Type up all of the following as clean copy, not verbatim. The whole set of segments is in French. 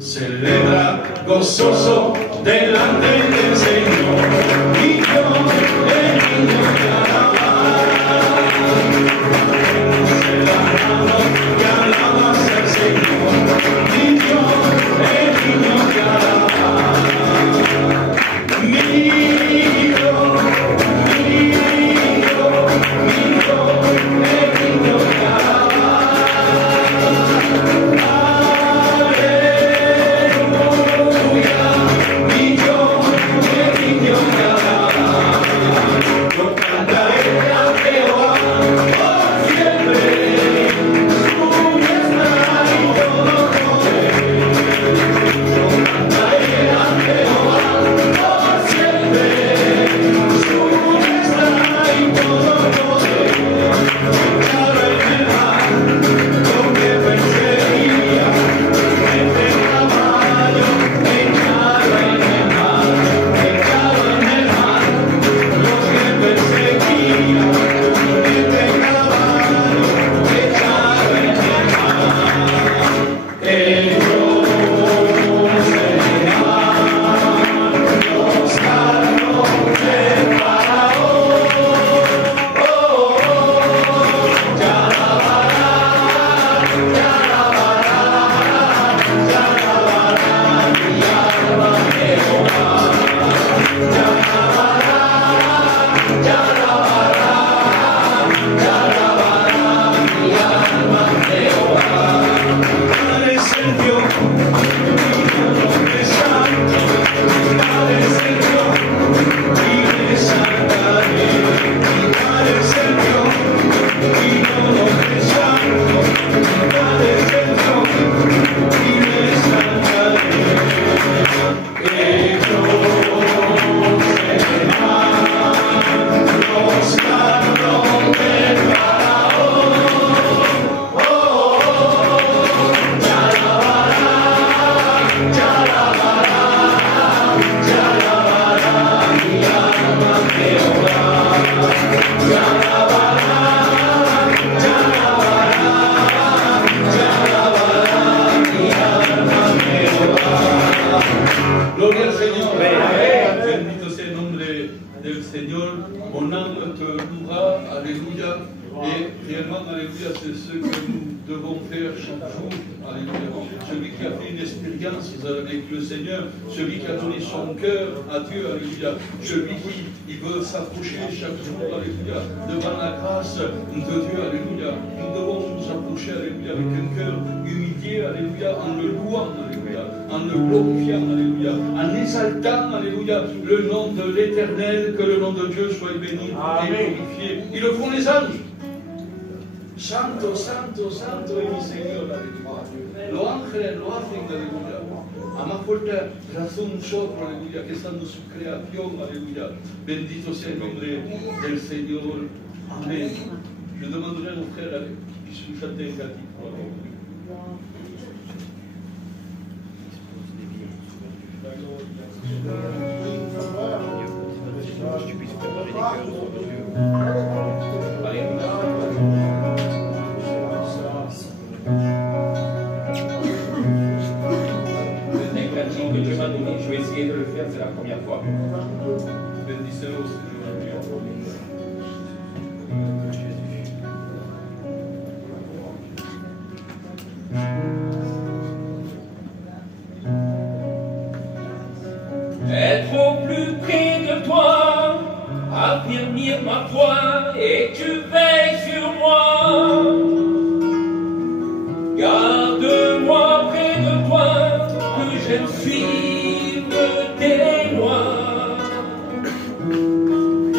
Celebra gozoso delante del Señor, y yo el niño que alaba, que alabas al Señor, y yo el niño que alaba, mi Dios, el niño que alaba. Gloria al Señor. Bendito sea el nombre del Señor. Mon âme te louera. Alléluia. Et réellement, alléluia, c'est ce que nous devons faire chaque jour. Alléluia. Celui qui a fait une expérience avec le Seigneur, celui qui a donné son cœur à Dieu, alléluia. Celui qui veut s'approcher chaque jour, alléluia, devant la grâce de Dieu, alléluia. Nous devons nous approcher, alléluia, avec un cœur humilié, alléluia, en le louant, alléluia, en le glorifiant, alléluia, en exaltant, alléluia, le nom de l'Éternel, que le nom de Dieu soit béni et glorifié. Ils le font les anges. Santo, santo, santo es mi Señor, aleluya. Los ángeles lo hacen, aleluya. A más fuerte razón nosotros, aleluya, que estando su creación, aleluya. Bendito sea el nombre del Señor. Amén. Je demanderai à nos frères qu'ils puissent nous chanter un cantique. tu puisses préparer les cœurs devant Dieu. Alléluia. C'est un cantique que Dieu m'a donné, je vais essayer de le faire, c'est la première fois. Bendícelo, Señor. Être au plus près de toi, affermir ma foi et tu veilles sur moi. Garde-moi près de toi, que j'aime suivre tes lois.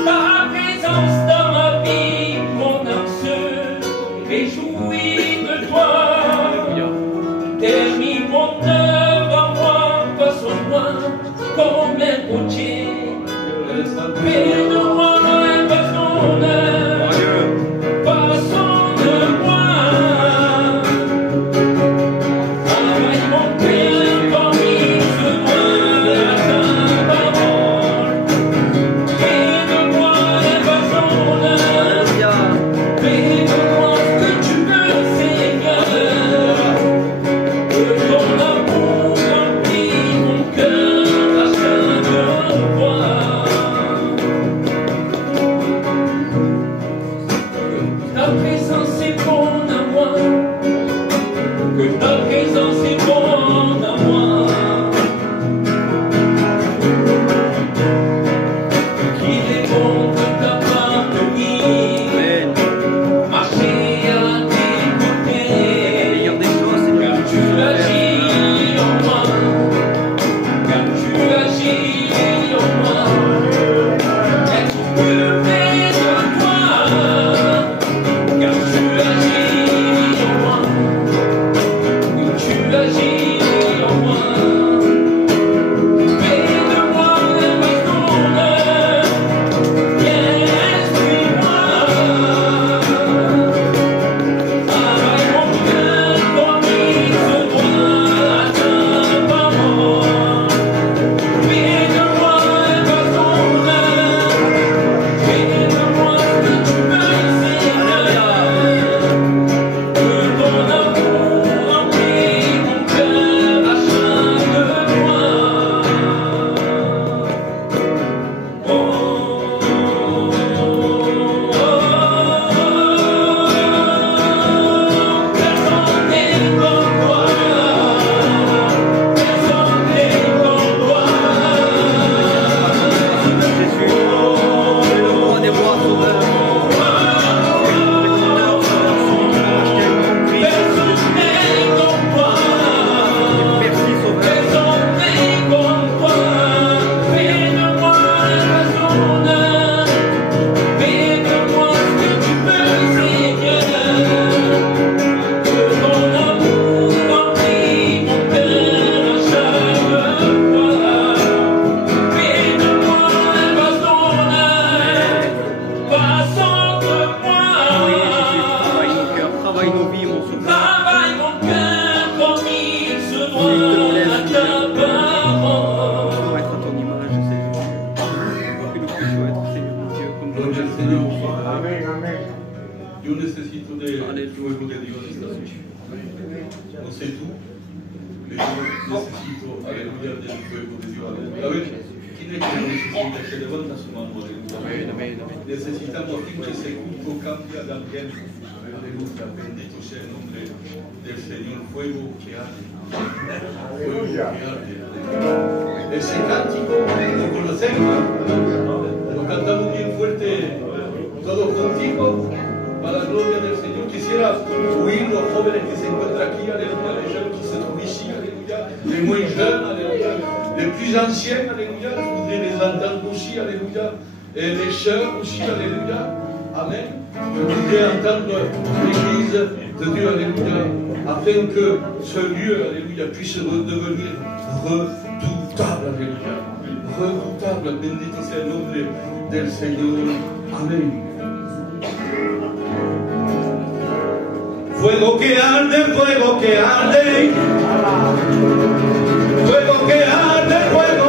Ta présence dans ma vie, mon âme se réjouit de toi. Termine mon œuvre en moi, façonne-moi comme un potier. Fais-de-moi un façonneur, façonne-moi. Travaille mon cœur comme il se doit à ta parole. Fais-de-moi un façonneur, fais-de-moi ce que tu veux, Seigneur. Que ton amour remplisse mon cœur à chaque fois. Ta présence est bonne à moi, que ta présence est bonne à moi. Qu'il est bon de t'appartenir, marcher à tes côtés, car tu agis en moi, car tu agis en moi. Être plus près de toi, car tu agis en moi, tu agis en moi. Fais-de-moi un façonneur, viens suis-moi. Travaille mon cœur comme il se doit à ta parole. Fais-de-moi un façonneur, fais-de-moi ce que tu veux, Seigneur. Que ton amour remplisse mon cœur à chaque fois. Personne n'est comme toi, personne n'est comme toi. Jésus, le roi des rois, sauveur, rédempteur, acheté à mon prix. Personne n'est comme toi. Merci, sauveur. Personne n'est comme toi. Fais-de-moi un façonneur, fais-de-moi ce que tu veux, Seigneur. Que ton amour remplisse mon cœur à chaque fois. Fais-de-moi un façonneur, façonne-moi. Oui, Jésus, travaille nos cœurs, travaille nos vies, mon sauveur. Travaille mon cœur comme il se doit à ta parole. Pour être à ton image, Seigneur. Que nous puissions être, Seigneur mon Dieu, comme toi, Gloria al Jésus. Señor. Yo necesito del fuego de Dios esta noche. No sé tú, pero yo necesito, aleluya, del fuego de Dios. A ver, ¿quién es que lo necesita? Que levanta su mano, aleluya. Necesitamos que ese culto cambie de ambiente. Aleluya, bendito sea el nombre del Señor. Fuego que arde. Fuego que arde. Ese cántico lo conocemos. Lo cantamos bien fuerte todos contigo. Para la gloria del Señor, quisiera oír los jóvenes que se encuentran aquí, aleluya, les jeunes qui se trouvent ici, alléluia, les moins jeunes, alléluia, les plus anciens, alléluia, je voudrais les entendre aussi, alléluia, et les sœurs aussi, alléluia, amen. Je voudrais entendre l'église de Dieu, alléluia, afin que ce lieu, alléluia, puisse devenir redoutable, alléluia, redoutable, bendito sea el nombre del Señor, amén. Fuego que arde, fuego que arde. Fuego que arde, fuego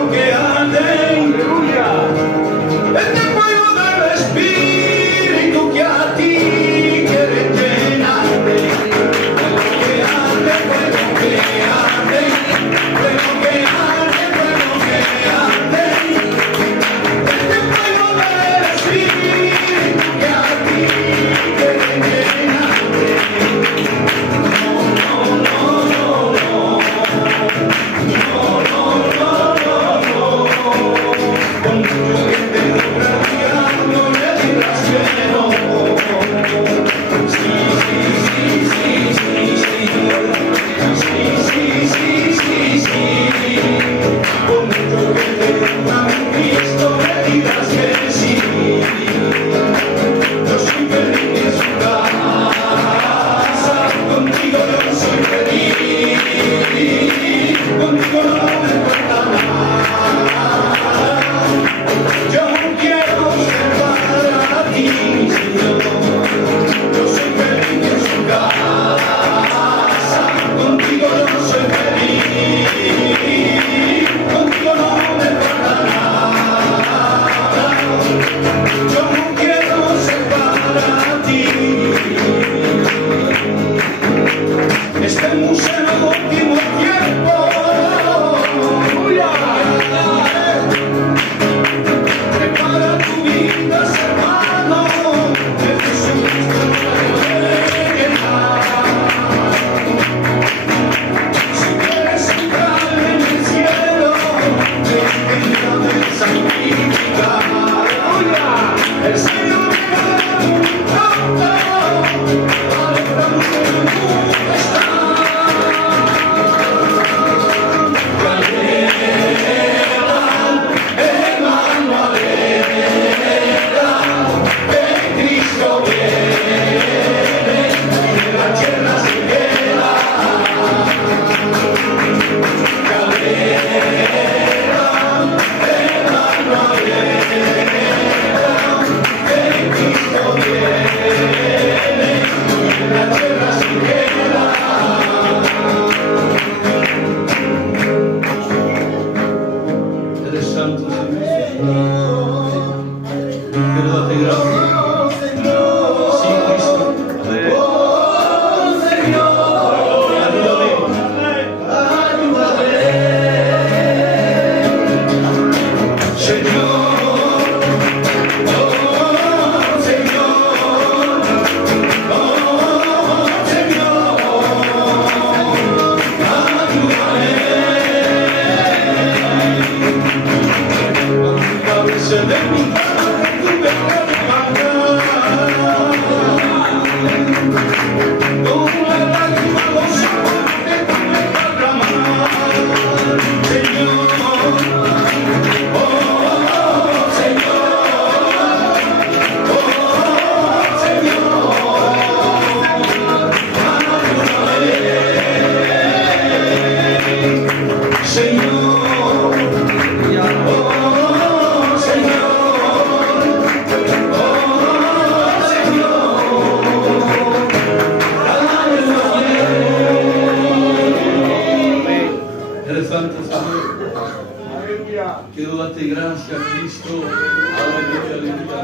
Quiero darte gracias, Cristo. Aleluya, aleluya.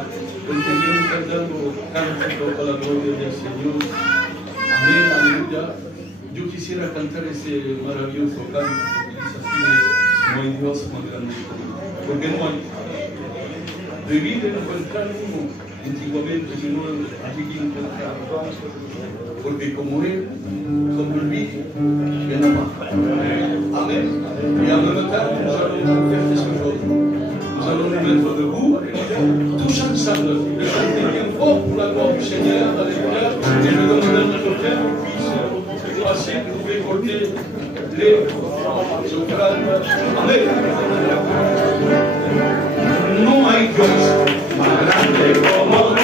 Continuamos cantando cántico para la gloria del Señor. Amén, aleluya. Yo quisiera cantar ese maravilloso cántico que dice así de: no hay Dios más grande. Porque no hay. Vivir en encontrar uno antiguamente, sino aquí que encontrar. Porque como Él, como el vino, viene abajo. Amén. Et en même temps, nous allons faire quelque chose. Nous allons nous mettre debout, tous ensemble, de chanter bien fort pour la gloire du Seigneur. Alléluia. Et je demande à notre frère qu'on puisse cette fois-ci nous récolter les sopranes. Amén. No hay Dios más grande como tú.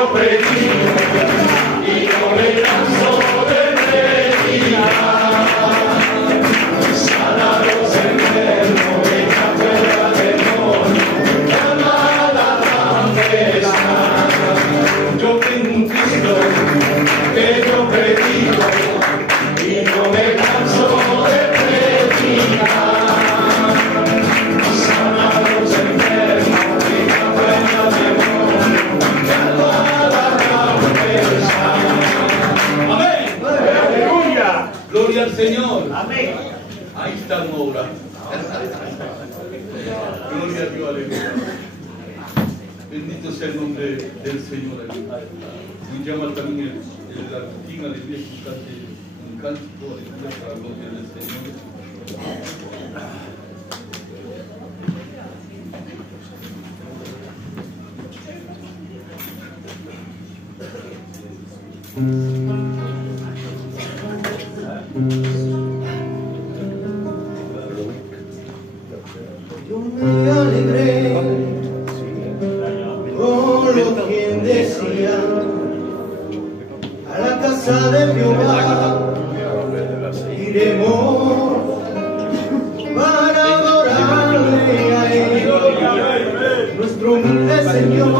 yo predico y no me canso de predicar. Sana a los enfermos, echa fuera demonios, llama a la tempestad. Yo tengo un Cristo que yo predico y no me canso de predicar. Sana a los enfermos, echa fuera demonios, llama a la tempestad. Amén. Aleluya. Gloria al Señor. Amén. Ahí estamos orando. Gloria a Dios, aleluya. Bendito sea el nombre del Señor. Nos llama también la rutina de Dios que cante un cántico, aleluya, para la gloria del Señor. Yo me alegré con lo que decía, a la casa de Jehová iremos para adorarle a Él, nuestro humilde Señor,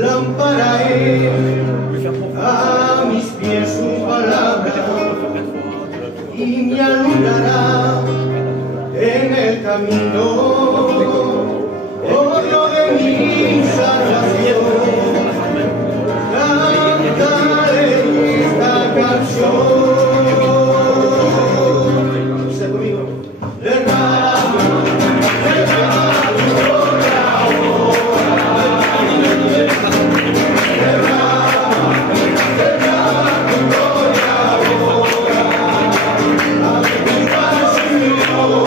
lámpara es a mis pies su palabra y me alumbrará en el camino, otro de mi salvación. Cantaré esta canción. Dice conmigo. Derrama tu gloria ahora. Derrama tu gloria ahora. Abre tu pasión.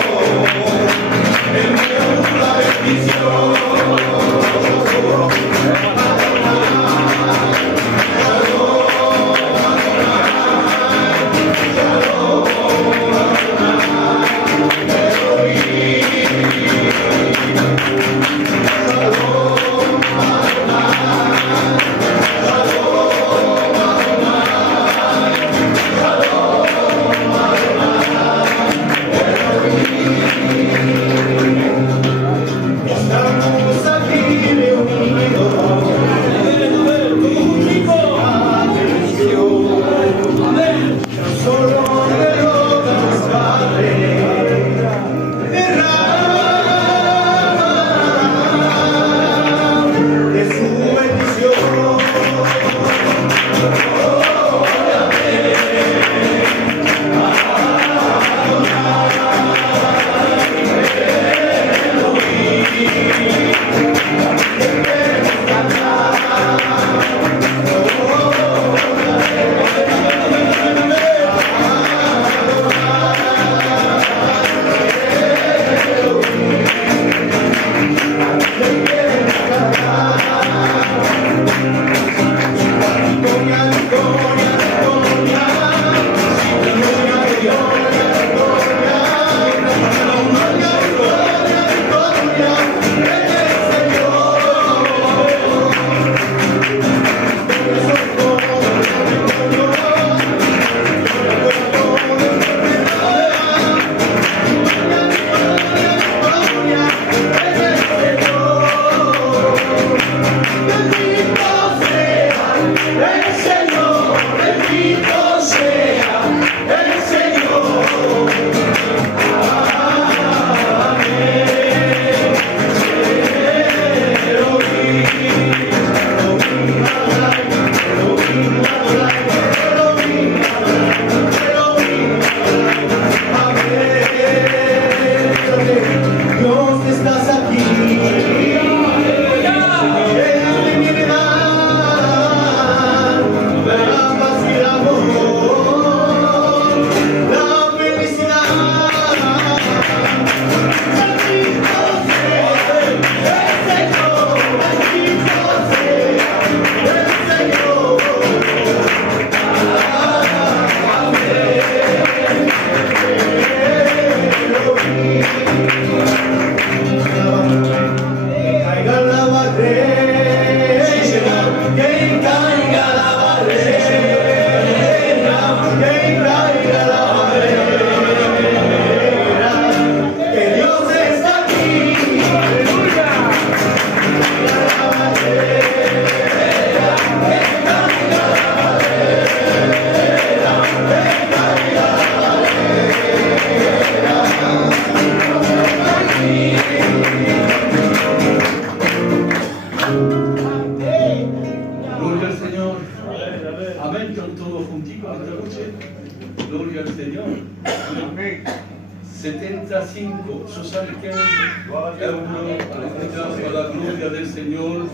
Envíanos la bendición. Estamos aquí reunidos, único atención, solo de lo que nos Padre derrama de su bendición. todos juntitos esta noche. Gloria al Señor. 75, 75 euros, aleluya, para la gloria del Señor.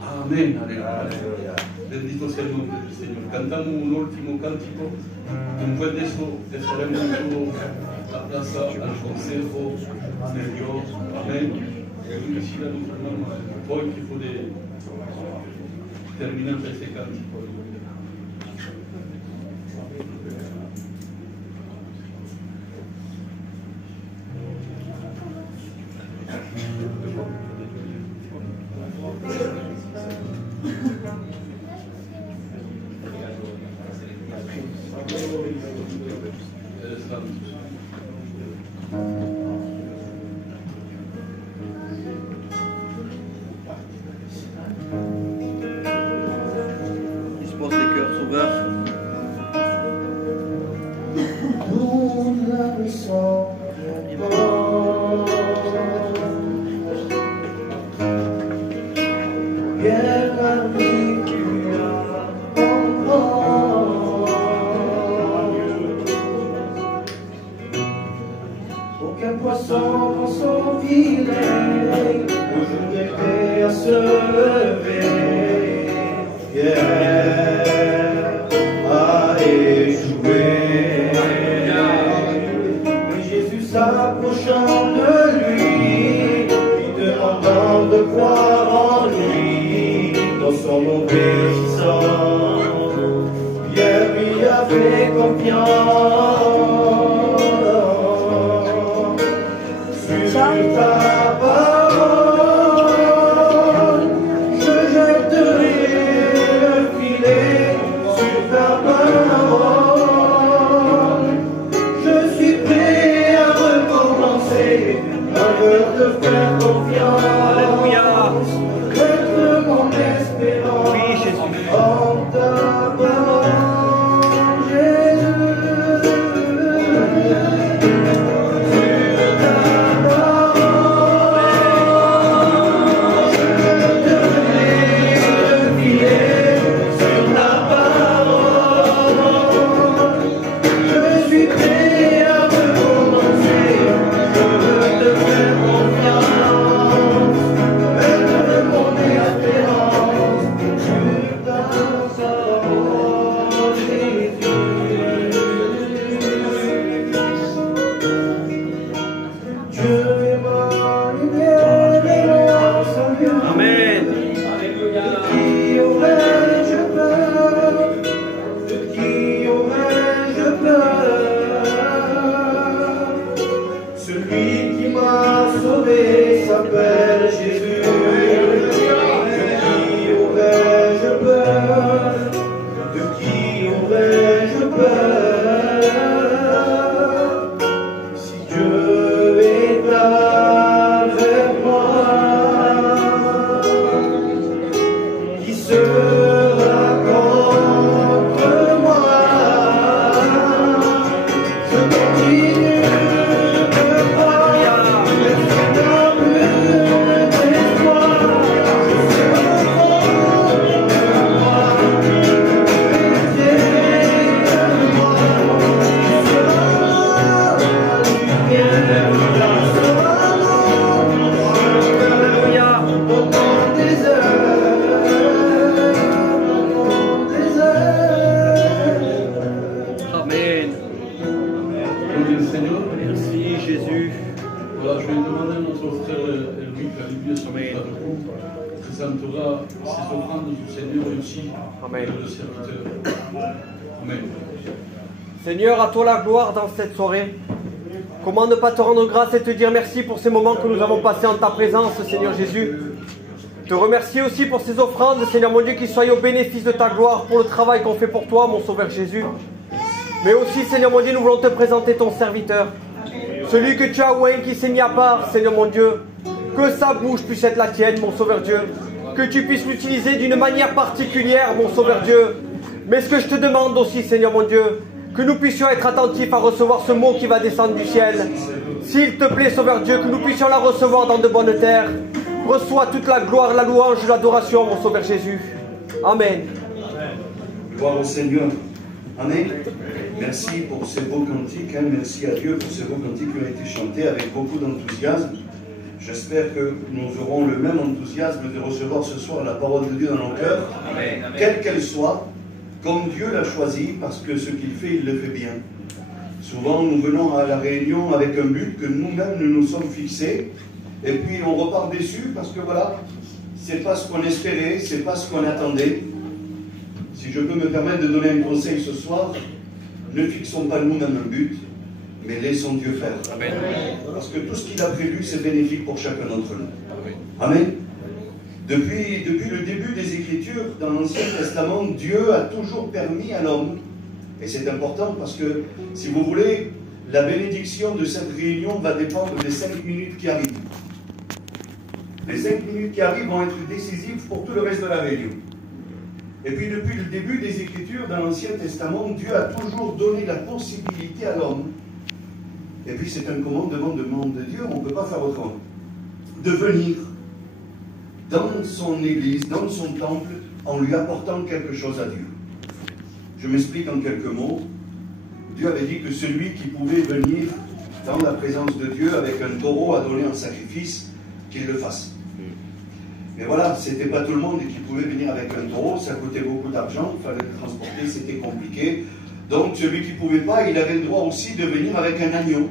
Amén, aleluya. Bendito sea el nombre del Señor. Cantamos un último cántico. Después de eso, dejaremos la plaza al consejo de Dios. Amén. Voy a decir a los hermanos hoy que puede terminar este cántico. Dispose les cœurs sauveurs. Aucun poisson prend son filet, le jour d'été à se lever. A échoué. Mais Jésus s'approchant de lui, lui demandant de croire en lui, dans son obéissance, Pierre lui avait confiance. Sur ta parole, je jetterai le filet. Sur ta parole, je suis prêt à recommencer, à te faire confiance. Alléluia. Être mon espérance. Oui, Jésus. En ta parole, Jésus. présentera ses offrandes au Seigneur et aussi Amen. le serviteur. Amen. Seigneur, à toi la gloire dans cette soirée. Comment ne pas te rendre grâce et te dire merci pour ces moments que nous avons passés en ta présence, Seigneur Jésus. Te remercier aussi pour ces offrandes, Seigneur mon Dieu, qui soient au bénéfice de ta gloire pour le travail qu'on fait pour toi, mon Sauveur Jésus. Mais aussi, Seigneur mon Dieu, nous voulons te présenter ton serviteur. Celui que tu as oint, qui s'est mis à part, Seigneur mon Dieu. Que sa bouche puisse être la tienne, mon Sauveur Dieu. Que tu puisses l'utiliser d'une manière particulière, mon Sauveur Dieu. Mais ce que je te demande aussi, Seigneur mon Dieu, que nous puissions être attentifs à recevoir ce mot qui va descendre du ciel. S'il te plaît, Sauveur Dieu, que nous puissions la recevoir dans de bonnes terres. Reçois toute la gloire, la louange, l'adoration, mon Sauveur Jésus. Amen. Gloire au Seigneur. Amen. Merci pour ces beaux cantiques. Hein. Merci à Dieu pour ces beaux cantiques qui ont été chantés avec beaucoup d'enthousiasme. J'espère que nous aurons le même enthousiasme de recevoir ce soir la parole de Dieu dans nos cœurs, quelle qu'elle soit, comme Dieu l'a choisi, parce que ce qu'il fait, il le fait bien. Souvent, nous venons à la réunion avec un but que nous-mêmes nous nous sommes fixés, et puis on repart déçus parce que voilà, c'est pas ce qu'on espérait, c'est pas ce qu'on attendait. Si je peux me permettre de donner un conseil ce soir, ne fixons pas nous-mêmes un but, mais laissons Dieu faire. Amen. Parce que tout ce qu'il a prévu, c'est bénéfique pour chacun d'entre nous. Amen. Depuis le début des Écritures, dans l'Ancien Testament, Dieu a toujours permis à l'homme, et c'est important parce que, si vous voulez, la bénédiction de cette réunion va dépendre des 5 minutes qui arrivent. Les 5 minutes qui arrivent vont être décisives pour tout le reste de la réunion. Et puis depuis le début des Écritures, dans l'Ancien Testament, Dieu a toujours donné la possibilité à l'homme, et puis c'est un commandement de Dieu, on ne peut pas faire autrement, de venir dans son église, dans son temple, en lui apportant quelque chose à Dieu. Je m'explique en quelques mots. Dieu avait dit que celui qui pouvait venir dans la présence de Dieu avec un taureau à donner en sacrifice, qu'il le fasse. Mais voilà, c'était pas tout le monde qui pouvait venir avec un taureau, ça coûtait beaucoup d'argent, il fallait le transporter, c'était compliqué. Donc celui qui ne pouvait pas, il avait le droit aussi de venir avec un agneau.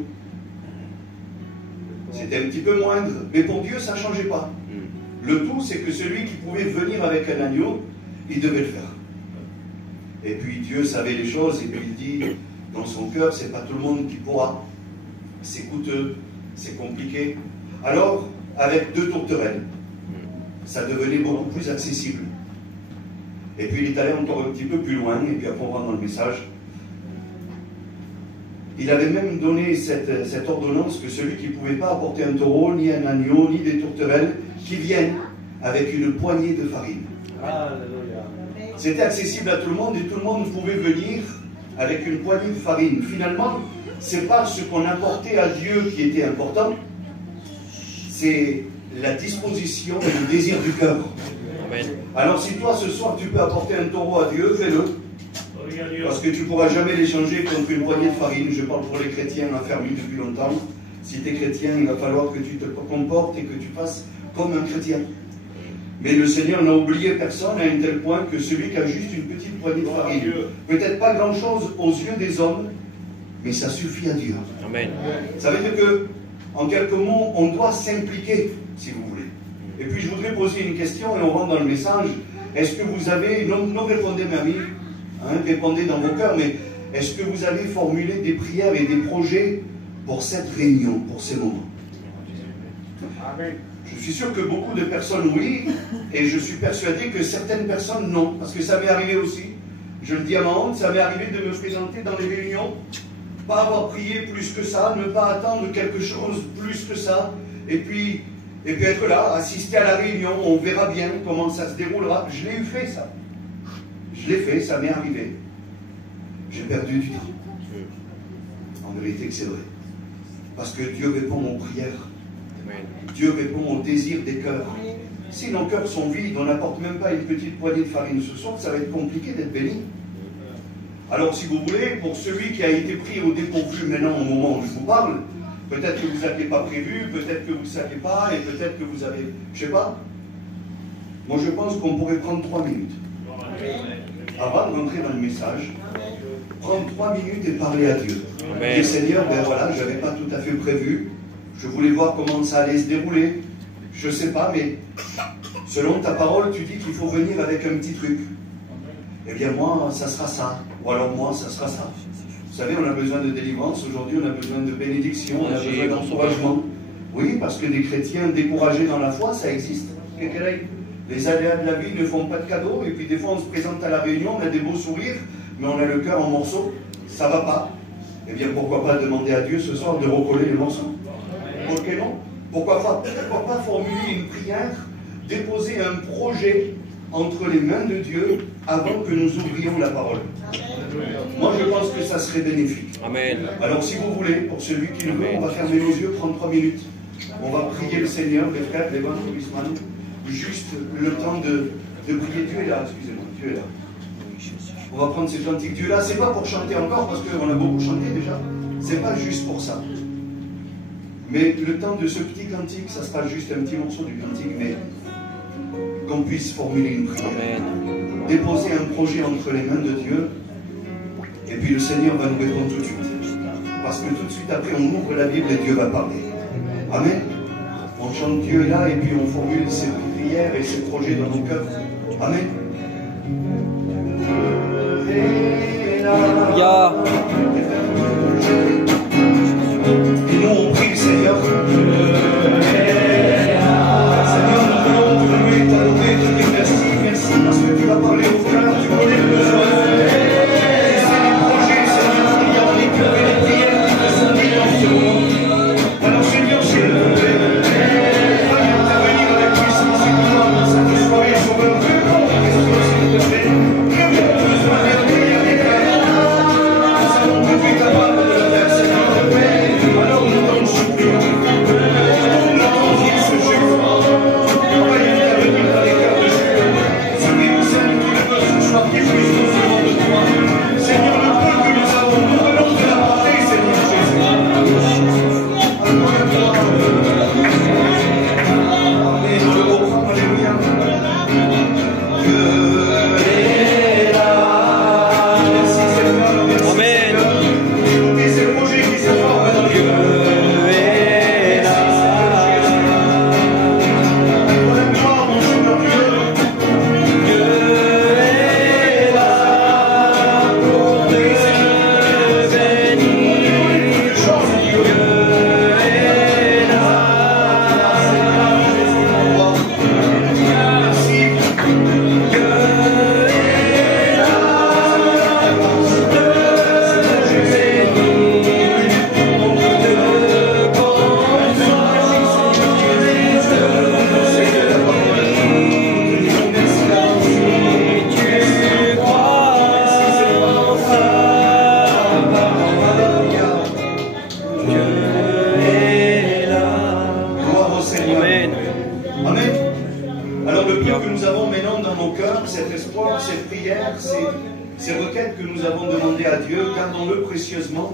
C'était un petit peu moindre, mais pour Dieu, ça ne changeait pas. Le tout, c'est que celui qui pouvait venir avec un agneau, il devait le faire. Et puis Dieu savait les choses, et puis il dit, dans son cœur, c'est pas tout le monde qui pourra. C'est coûteux, c'est compliqué. Alors, avec 2 tourterelles, ça devenait beaucoup plus accessible. Et puis il est allé encore un petit peu plus loin, et puis après on rentre dans le message. Il avait même donné cette ordonnance que celui qui ne pouvait pas apporter un taureau, ni un agneau, ni des tourterelles, qui viennent avec une poignée de farine. C'était accessible à tout le monde et tout le monde pouvait venir avec une poignée de farine. Finalement, ce n'est pas ce qu'on apportait à Dieu qui était important, c'est la disposition et le désir du cœur. Alors si toi ce soir tu peux apporter un taureau à Dieu, fais-le. Parce que tu ne pourras jamais l'échanger contre une poignée de farine. Je parle pour les chrétiens affermis depuis longtemps. Si tu es chrétien, il va falloir que tu te comportes et que tu fasses comme un chrétien. Mais le Seigneur n'a oublié personne à un tel point que celui qui a juste une petite poignée de farine, peut-être pas grand-chose aux yeux des hommes, mais ça suffit à Dieu. Amen. Ça veut dire que, en quelques mots, on doit s'impliquer, si vous voulez. Et puis je voudrais poser une question et on rentre dans le message. Est-ce que vous avez, non répondez mes amis, hein, répondez dans vos cœurs, mais est-ce que vous avez formulé des prières et des projets pour cette réunion, pour ces moments? Amen. Je suis sûr que beaucoup de personnes oui, et je suis persuadé que certaines personnes non, parce que ça m'est arrivé aussi. Je le dis à ma honte, ça m'est arrivé de me présenter dans les réunions, pas avoir prié plus que ça, ne pas attendre quelque chose plus que ça, et puis être là, assister à la réunion, on verra bien comment ça se déroulera. Je l'ai fait ça. Je l'ai fait, ça m'est arrivé. J'ai perdu du temps. En vérité que c'est vrai. Parce que Dieu répond aux prières. Dieu répond aux désirs des cœurs. Si nos cœurs sont vides, on n'apporte même pas une petite poignée de farine ce soir, ça va être compliqué d'être béni. Alors si vous voulez, pour celui qui a été pris au dépourvu maintenant au moment où je vous parle, peut-être que vous n'aviez pas prévu, peut-être que vous ne saviez pas, et peut-être que vous avez... Je ne sais pas. Moi je pense qu'on pourrait prendre 3 minutes. Avant de rentrer dans le message, prendre 3 minutes et parler à Dieu. Dire Seigneur, ben voilà, je n'avais pas tout à fait prévu. Je voulais voir comment ça allait se dérouler. Je ne sais pas, mais selon ta parole, tu dis qu'il faut venir avec un petit truc. Eh bien moi, ça sera ça. Ou alors moi, ça sera ça. Vous savez, on a besoin de délivrance. Aujourd'hui, on a besoin de bénédiction, on a besoin d'encouragement. Oui, parce que des chrétiens découragés dans la foi, ça existe. Les aléas de la vie ne font pas de cadeaux. Et puis des fois, on se présente à la réunion, on a des beaux sourires, mais on a le cœur en morceaux. Ça ne va pas. Eh bien, pourquoi pas demander à Dieu ce soir de recoller les morceaux? Ok, non? Pourquoi pas formuler une prière, déposer un projet entre les mains de Dieu avant que nous ouvrions la parole? Moi, je pense que ça serait bénéfique. Amen. Alors, si vous voulez, pour celui qui le veut, on va fermer nos yeux, prendre 3 minutes. On va prier le Seigneur, les frères, les bonnes juste le temps de prier. Dieu est là, excusez-moi, Dieu est là. On va prendre ces cantiques Dieu-là. C'est pas pour chanter encore, parce qu'on a beaucoup chanté déjà. C'est pas juste pour ça. Mais le temps de ce petit cantique, ça sera juste un petit morceau du cantique, mais qu'on puisse formuler une prière. Déposer un projet entre les mains de Dieu, et puis le Seigneur va nous répondre tout de suite. Parce que tout de suite après, on ouvre la Bible et Dieu va parler. Amen. On chante Dieu est là, et puis on formule ses prières et ses projets dans nos cœurs. Amen. Alléluia. Et nous, on prie le Seigneur. Seigneur, nous voulons te louer, t'adorer, te dire merci, merci, parce que tu vas parler au cœur, tu connais le besoin. C'est les projets, Seigneur, qu'il y a en les cœurs et les prières qui te sont dites en ce moment. Alors, Seigneur, s'il te plaît, veuillez intervenir avec puissance et gloire dans cette soirée sauveur. Réponds aux questions, s'il te plaît. Réponds aux besoins des prières des cœurs. Nous savons que tu es capable de le faire, Seigneur. Alors nous t'en supplions. Nous t'en disons ce jour. Veuillez intervenir dans les cœurs de Jésus. Celui ou celle qui le veut ce soir, qui puisse nous devant de toi. Seigneur, le peu que nous avons, nous venons te l'apporter, Seigneur Jésus. Amen. On le reprend, alléluia. Dieu est là. Merci Seigneur, merci Seigneur. Écoutez ces projets qui se forment dans les cœurs.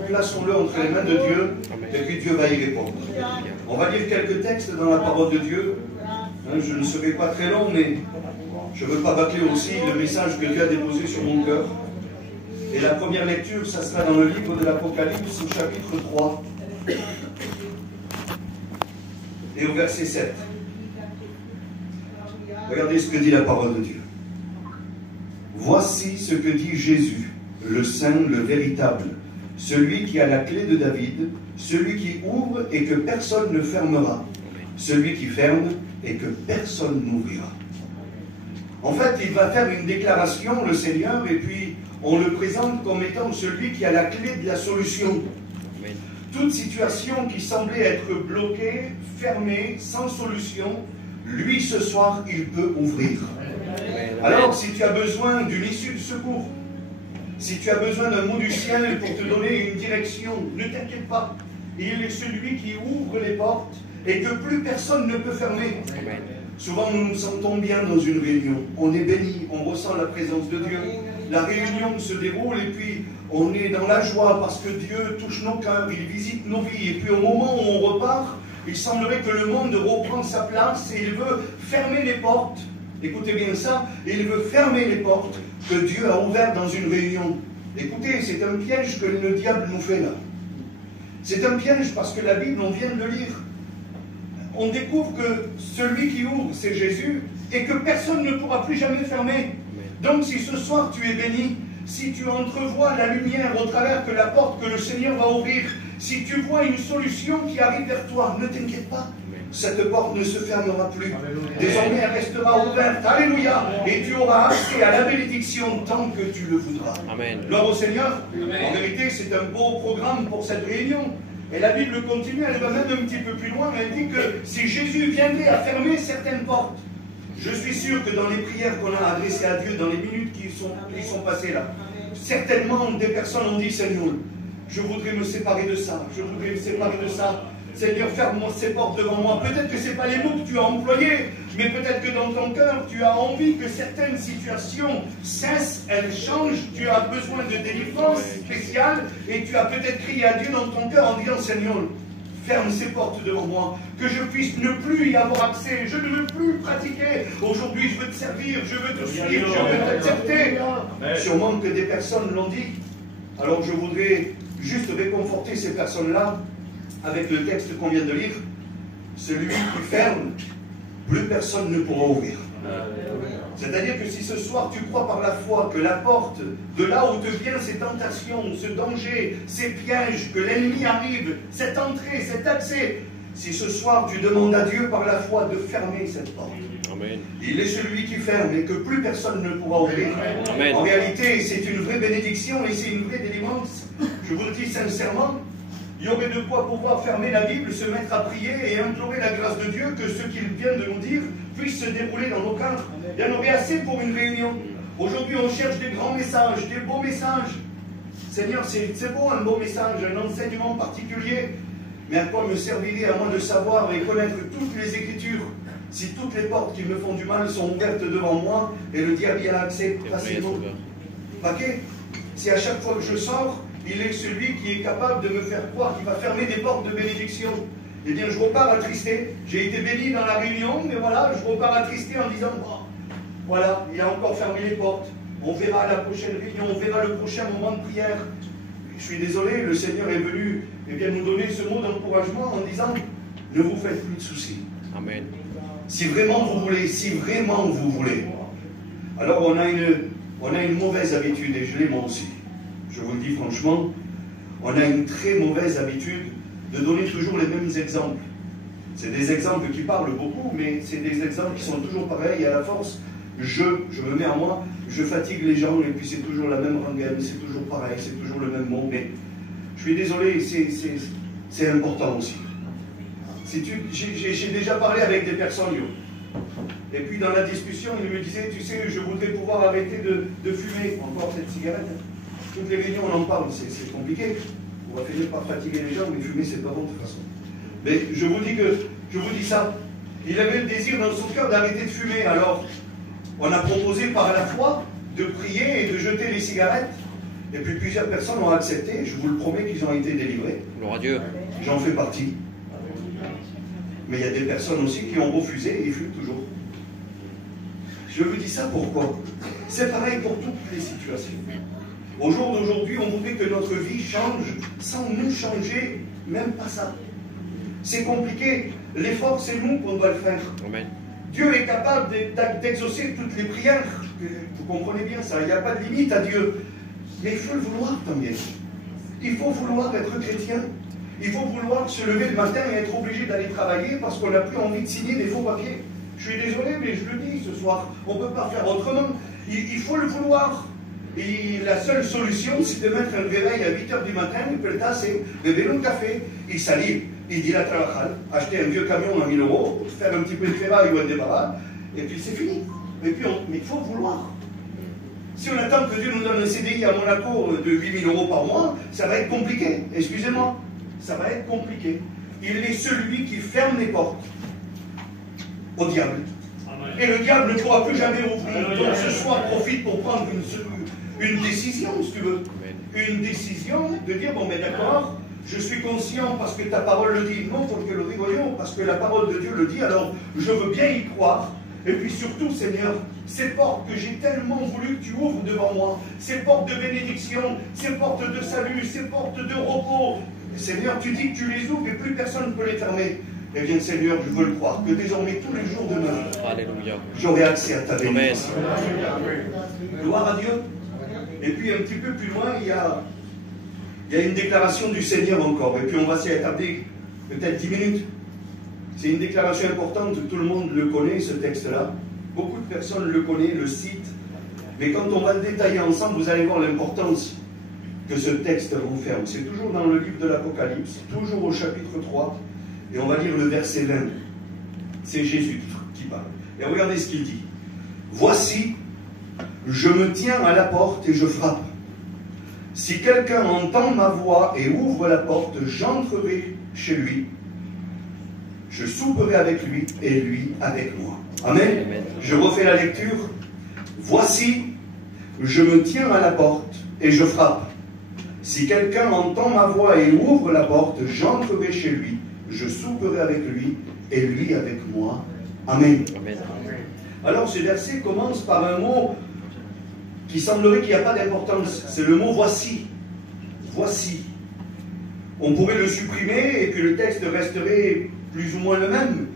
Plaçons-le entre les mains de Dieu, et puis Dieu va y répondre. On va lire quelques textes dans la parole de Dieu. Je ne serai pas très long, mais je ne veux pas bâcler aussi le message que Dieu a déposé sur mon cœur. Et la première lecture, ça sera dans le livre de l'Apocalypse, au chapitre 3, et au verset 7. Regardez ce que dit la parole de Dieu. Voici ce que dit Jésus, le Saint, le véritable, celui qui a la clé de David, celui qui ouvre et que personne ne fermera, celui qui ferme et que personne n'ouvrira. En fait, il va faire une déclaration, le Seigneur, et puis on le présente comme étant celui qui a la clé de la solution. Toute situation qui semblait être bloquée, fermée, sans solution, lui, ce soir, il peut ouvrir. Alors, si tu as besoin d'une issue de secours, si tu as besoin d'un mot du ciel pour te donner une direction, ne t'inquiète pas. Il est celui qui ouvre les portes et que plus personne ne peut fermer. Amen. Souvent, nous nous sentons bien dans une réunion. On est béni, on ressent la présence de Dieu. La réunion se déroule et puis on est dans la joie parce que Dieu touche nos cœurs, il visite nos vies. Et puis au moment où on repart, il semblerait que le monde reprend sa place et il veut fermer les portes. Écoutez bien ça, il veut fermer les portes que Dieu a ouvertes dans une réunion. Écoutez, c'est un piège que le diable nous fait là. C'est un piège parce que la Bible, on vient de le lire. On découvre que celui qui ouvre, c'est Jésus, et que personne ne pourra plus jamais fermer. Donc si ce soir tu es béni, si tu entrevois la lumière au travers que la porte que le Seigneur va ouvrir, si tu vois une solution qui arrive vers toi, ne t'inquiète pas. Cette porte ne se fermera plus. Désormais, elle restera ouverte. Alléluia. Et tu auras accès à la bénédiction tant que tu le voudras. Amen. Gloire au Seigneur. Amen. En vérité, c'est un beau programme pour cette réunion. Et la Bible continue, elle va même un petit peu plus loin. Elle dit que si Jésus viendrait à fermer certaines portes, je suis sûr que dans les prières qu'on a adressées à Dieu, dans les minutes qui sont passées là, certainement des personnes ont dit, Seigneur, je voudrais me séparer de ça, je voudrais me séparer de ça. Seigneur, ferme ces portes devant moi. Peut-être que ce n'est pas les mots que tu as employés, mais peut-être que dans ton cœur, tu as envie que certaines situations cessent, elles changent. Tu as besoin de délivrance spéciale et tu as peut-être crié à Dieu dans ton cœur en disant, Seigneur, ferme ces portes devant moi, que je puisse ne plus y avoir accès. Je ne veux plus pratiquer. Aujourd'hui, je veux te servir, je veux te suivre, je veux t'accepter. Sûrement que des personnes l'ont dit. Alors je voudrais juste réconforter ces personnes-là avec le texte qu'on vient de lire. Celui qui ferme, plus personne ne pourra ouvrir. C'est-à-dire que si ce soir tu crois par la foi que la porte, de là où te viennent ces tentations, ce danger, ces pièges, que l'ennemi arrive, cette entrée, cet accès, si ce soir tu demandes à Dieu par la foi de fermer cette porte, Amen. Il est celui qui ferme et que plus personne ne pourra ouvrir. Amen. En réalité, c'est une vraie bénédiction et c'est une vraie délivrance. Je vous le dis sincèrement, il y aurait de quoi pouvoir fermer la Bible, se mettre à prier et implorer la grâce de Dieu, que ce qu'il vient de nous dire puisse se dérouler dans nos cœurs. Il y en aurait assez pour une réunion. Aujourd'hui, on cherche des grands messages, des beaux messages. Seigneur, c'est beau un beau message, un enseignement particulier. Mais à quoi me servirait à moi de savoir et connaître toutes les Écritures si toutes les portes qui me font du mal sont ouvertes devant moi et le diable y a accès facilement? Paquet, si à chaque fois que je sors, il est celui qui est capable de me faire croire qu'il va fermer des portes de bénédiction, eh bien je repars attristé. J'ai été béni dans la réunion, mais voilà, je repars attristé en disant, oh, voilà, il a encore fermé les portes. On verra la prochaine réunion, on verra le prochain moment de prière. Je suis désolé, le Seigneur est venu nous donner ce mot d'encouragement en disant, ne vous faites plus de soucis. Amen. Si vraiment vous voulez, alors on a une mauvaise habitude, et je l'ai moi aussi. Je vous le dis franchement, on a une très mauvaise habitude de donner toujours les mêmes exemples. C'est des exemples qui parlent beaucoup, mais c'est des exemples qui sont toujours pareils, et à la force, je me mets à moi, je fatigue les gens, et puis c'est toujours la même rengaine, c'est toujours pareil, c'est toujours le même mot, mais je suis désolé, c'est important aussi. J'ai déjà parlé avec des personnes, et puis dans la discussion, ils me disaient, tu sais, je voudrais pouvoir arrêter de fumer encore cette cigarette. Toutes les réunions, on en parle, c'est compliqué. On va finir par fatiguer les gens, mais fumer, c'est pas bon de toute façon. Mais je vous dis ça. Il avait le désir dans son cœur d'arrêter de fumer. Alors, on a proposé par la foi de prier et de jeter les cigarettes. Et puis plusieurs personnes ont accepté. Je vous le promets qu'ils ont été délivrés. Gloire à Dieu. J'en fais partie. Mais il y a des personnes aussi qui ont refusé et ils fument toujours. Je vous dis ça pourquoi? C'est pareil pour toutes les situations. Au jour d'aujourd'hui, on voudrait que notre vie change sans nous changer, même pas ça. C'est compliqué. L'effort, c'est nous qu'on doit le faire. Amen. Dieu est capable d'exaucer toutes les prières. Vous comprenez bien ça. Il n'y a pas de limite à Dieu. Mais il faut le vouloir quand même. Il faut vouloir être chrétien. Il faut vouloir se lever le matin et être obligé d'aller travailler parce qu'on n'a plus envie de signer des faux papiers. Je suis désolé, mais je le dis ce soir. On ne peut pas faire autrement. Il faut le vouloir. Et la seule solution, c'est de mettre un réveil à 8h du matin, c'est beber un café, y salir, y ir à trabajar, acheter un vieux camion à 1000 €, faire un petit peu de ferraille ou un débarras, et puis c'est fini. Et puis mais il faut vouloir. Si on attend que Dieu nous donne un CDI à Monaco de 8000 € par mois, ça va être compliqué. Excusez-moi, ça va être compliqué. Il est celui qui ferme les portes au diable. Et le diable ne pourra plus jamais ouvrir. Donc ce soir, profite pour prendre une décision, si tu veux. Une décision de dire, bon, mais d'accord, je suis conscient parce que ta parole le dit, non pour que le rigoyons, parce que la parole de Dieu le dit, alors je veux bien y croire. Et puis surtout, Seigneur, ces portes que j'ai tellement voulu que tu ouvres devant moi, ces portes de bénédiction, ces portes de salut, ces portes de repos, Seigneur, tu dis que tu les ouvres et plus personne ne peut les fermer. Eh bien, Seigneur, je veux le croire, que désormais, tous les jours de ma vie, j'aurai accès à ta bénédiction. Gloire à Dieu. Et puis, un petit peu plus loin, il y a une déclaration du Seigneur encore. Et puis, on va s'y attarder peut-être 10 minutes. C'est une déclaration importante, tout le monde le connaît, ce texte-là. Beaucoup de personnes le connaissent, le citent. Mais quand on va le détailler ensemble, vous allez voir l'importance que ce texte renferme. C'est toujours dans le livre de l'Apocalypse, toujours au chapitre 3. Et on va lire le verset 20. C'est Jésus qui parle. Et regardez ce qu'il dit. Voici, je me tiens à la porte et je frappe. Si quelqu'un entend ma voix et ouvre la porte, j'entrerai chez lui Je souperai avec lui et lui avec moi. Amen. Je refais la lecture. Voici, je me tiens à la porte et je frappe. Si quelqu'un entend ma voix et ouvre la porte, j'entrerai chez lui, je souperai avec lui et lui avec moi. Amen. Amen. Alors ce verset commence par un mot qui semblerait qu'il n'y a pas d'importance. C'est le mot voici. Voici. On pourrait le supprimer et puis le texte resterait plus ou moins le même.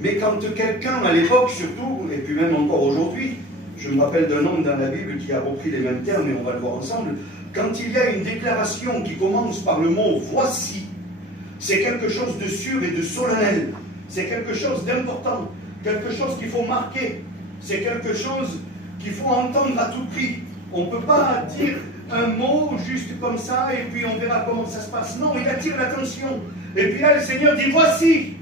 Mais quand quelqu'un, à l'époque surtout, et puis même encore aujourd'hui, je me rappelle d'un homme dans la Bible qui a repris les mêmes termes et on va le voir ensemble, quand il y a une déclaration qui commence par le mot « voici », c'est quelque chose de sûr et de solennel, c'est quelque chose d'important, quelque chose qu'il faut marquer, c'est quelque chose qu'il faut entendre à tout prix. On ne peut pas dire un mot juste comme ça et puis on verra comment ça se passe. Non, il attire l'attention. Et puis là, le Seigneur dit « voici ».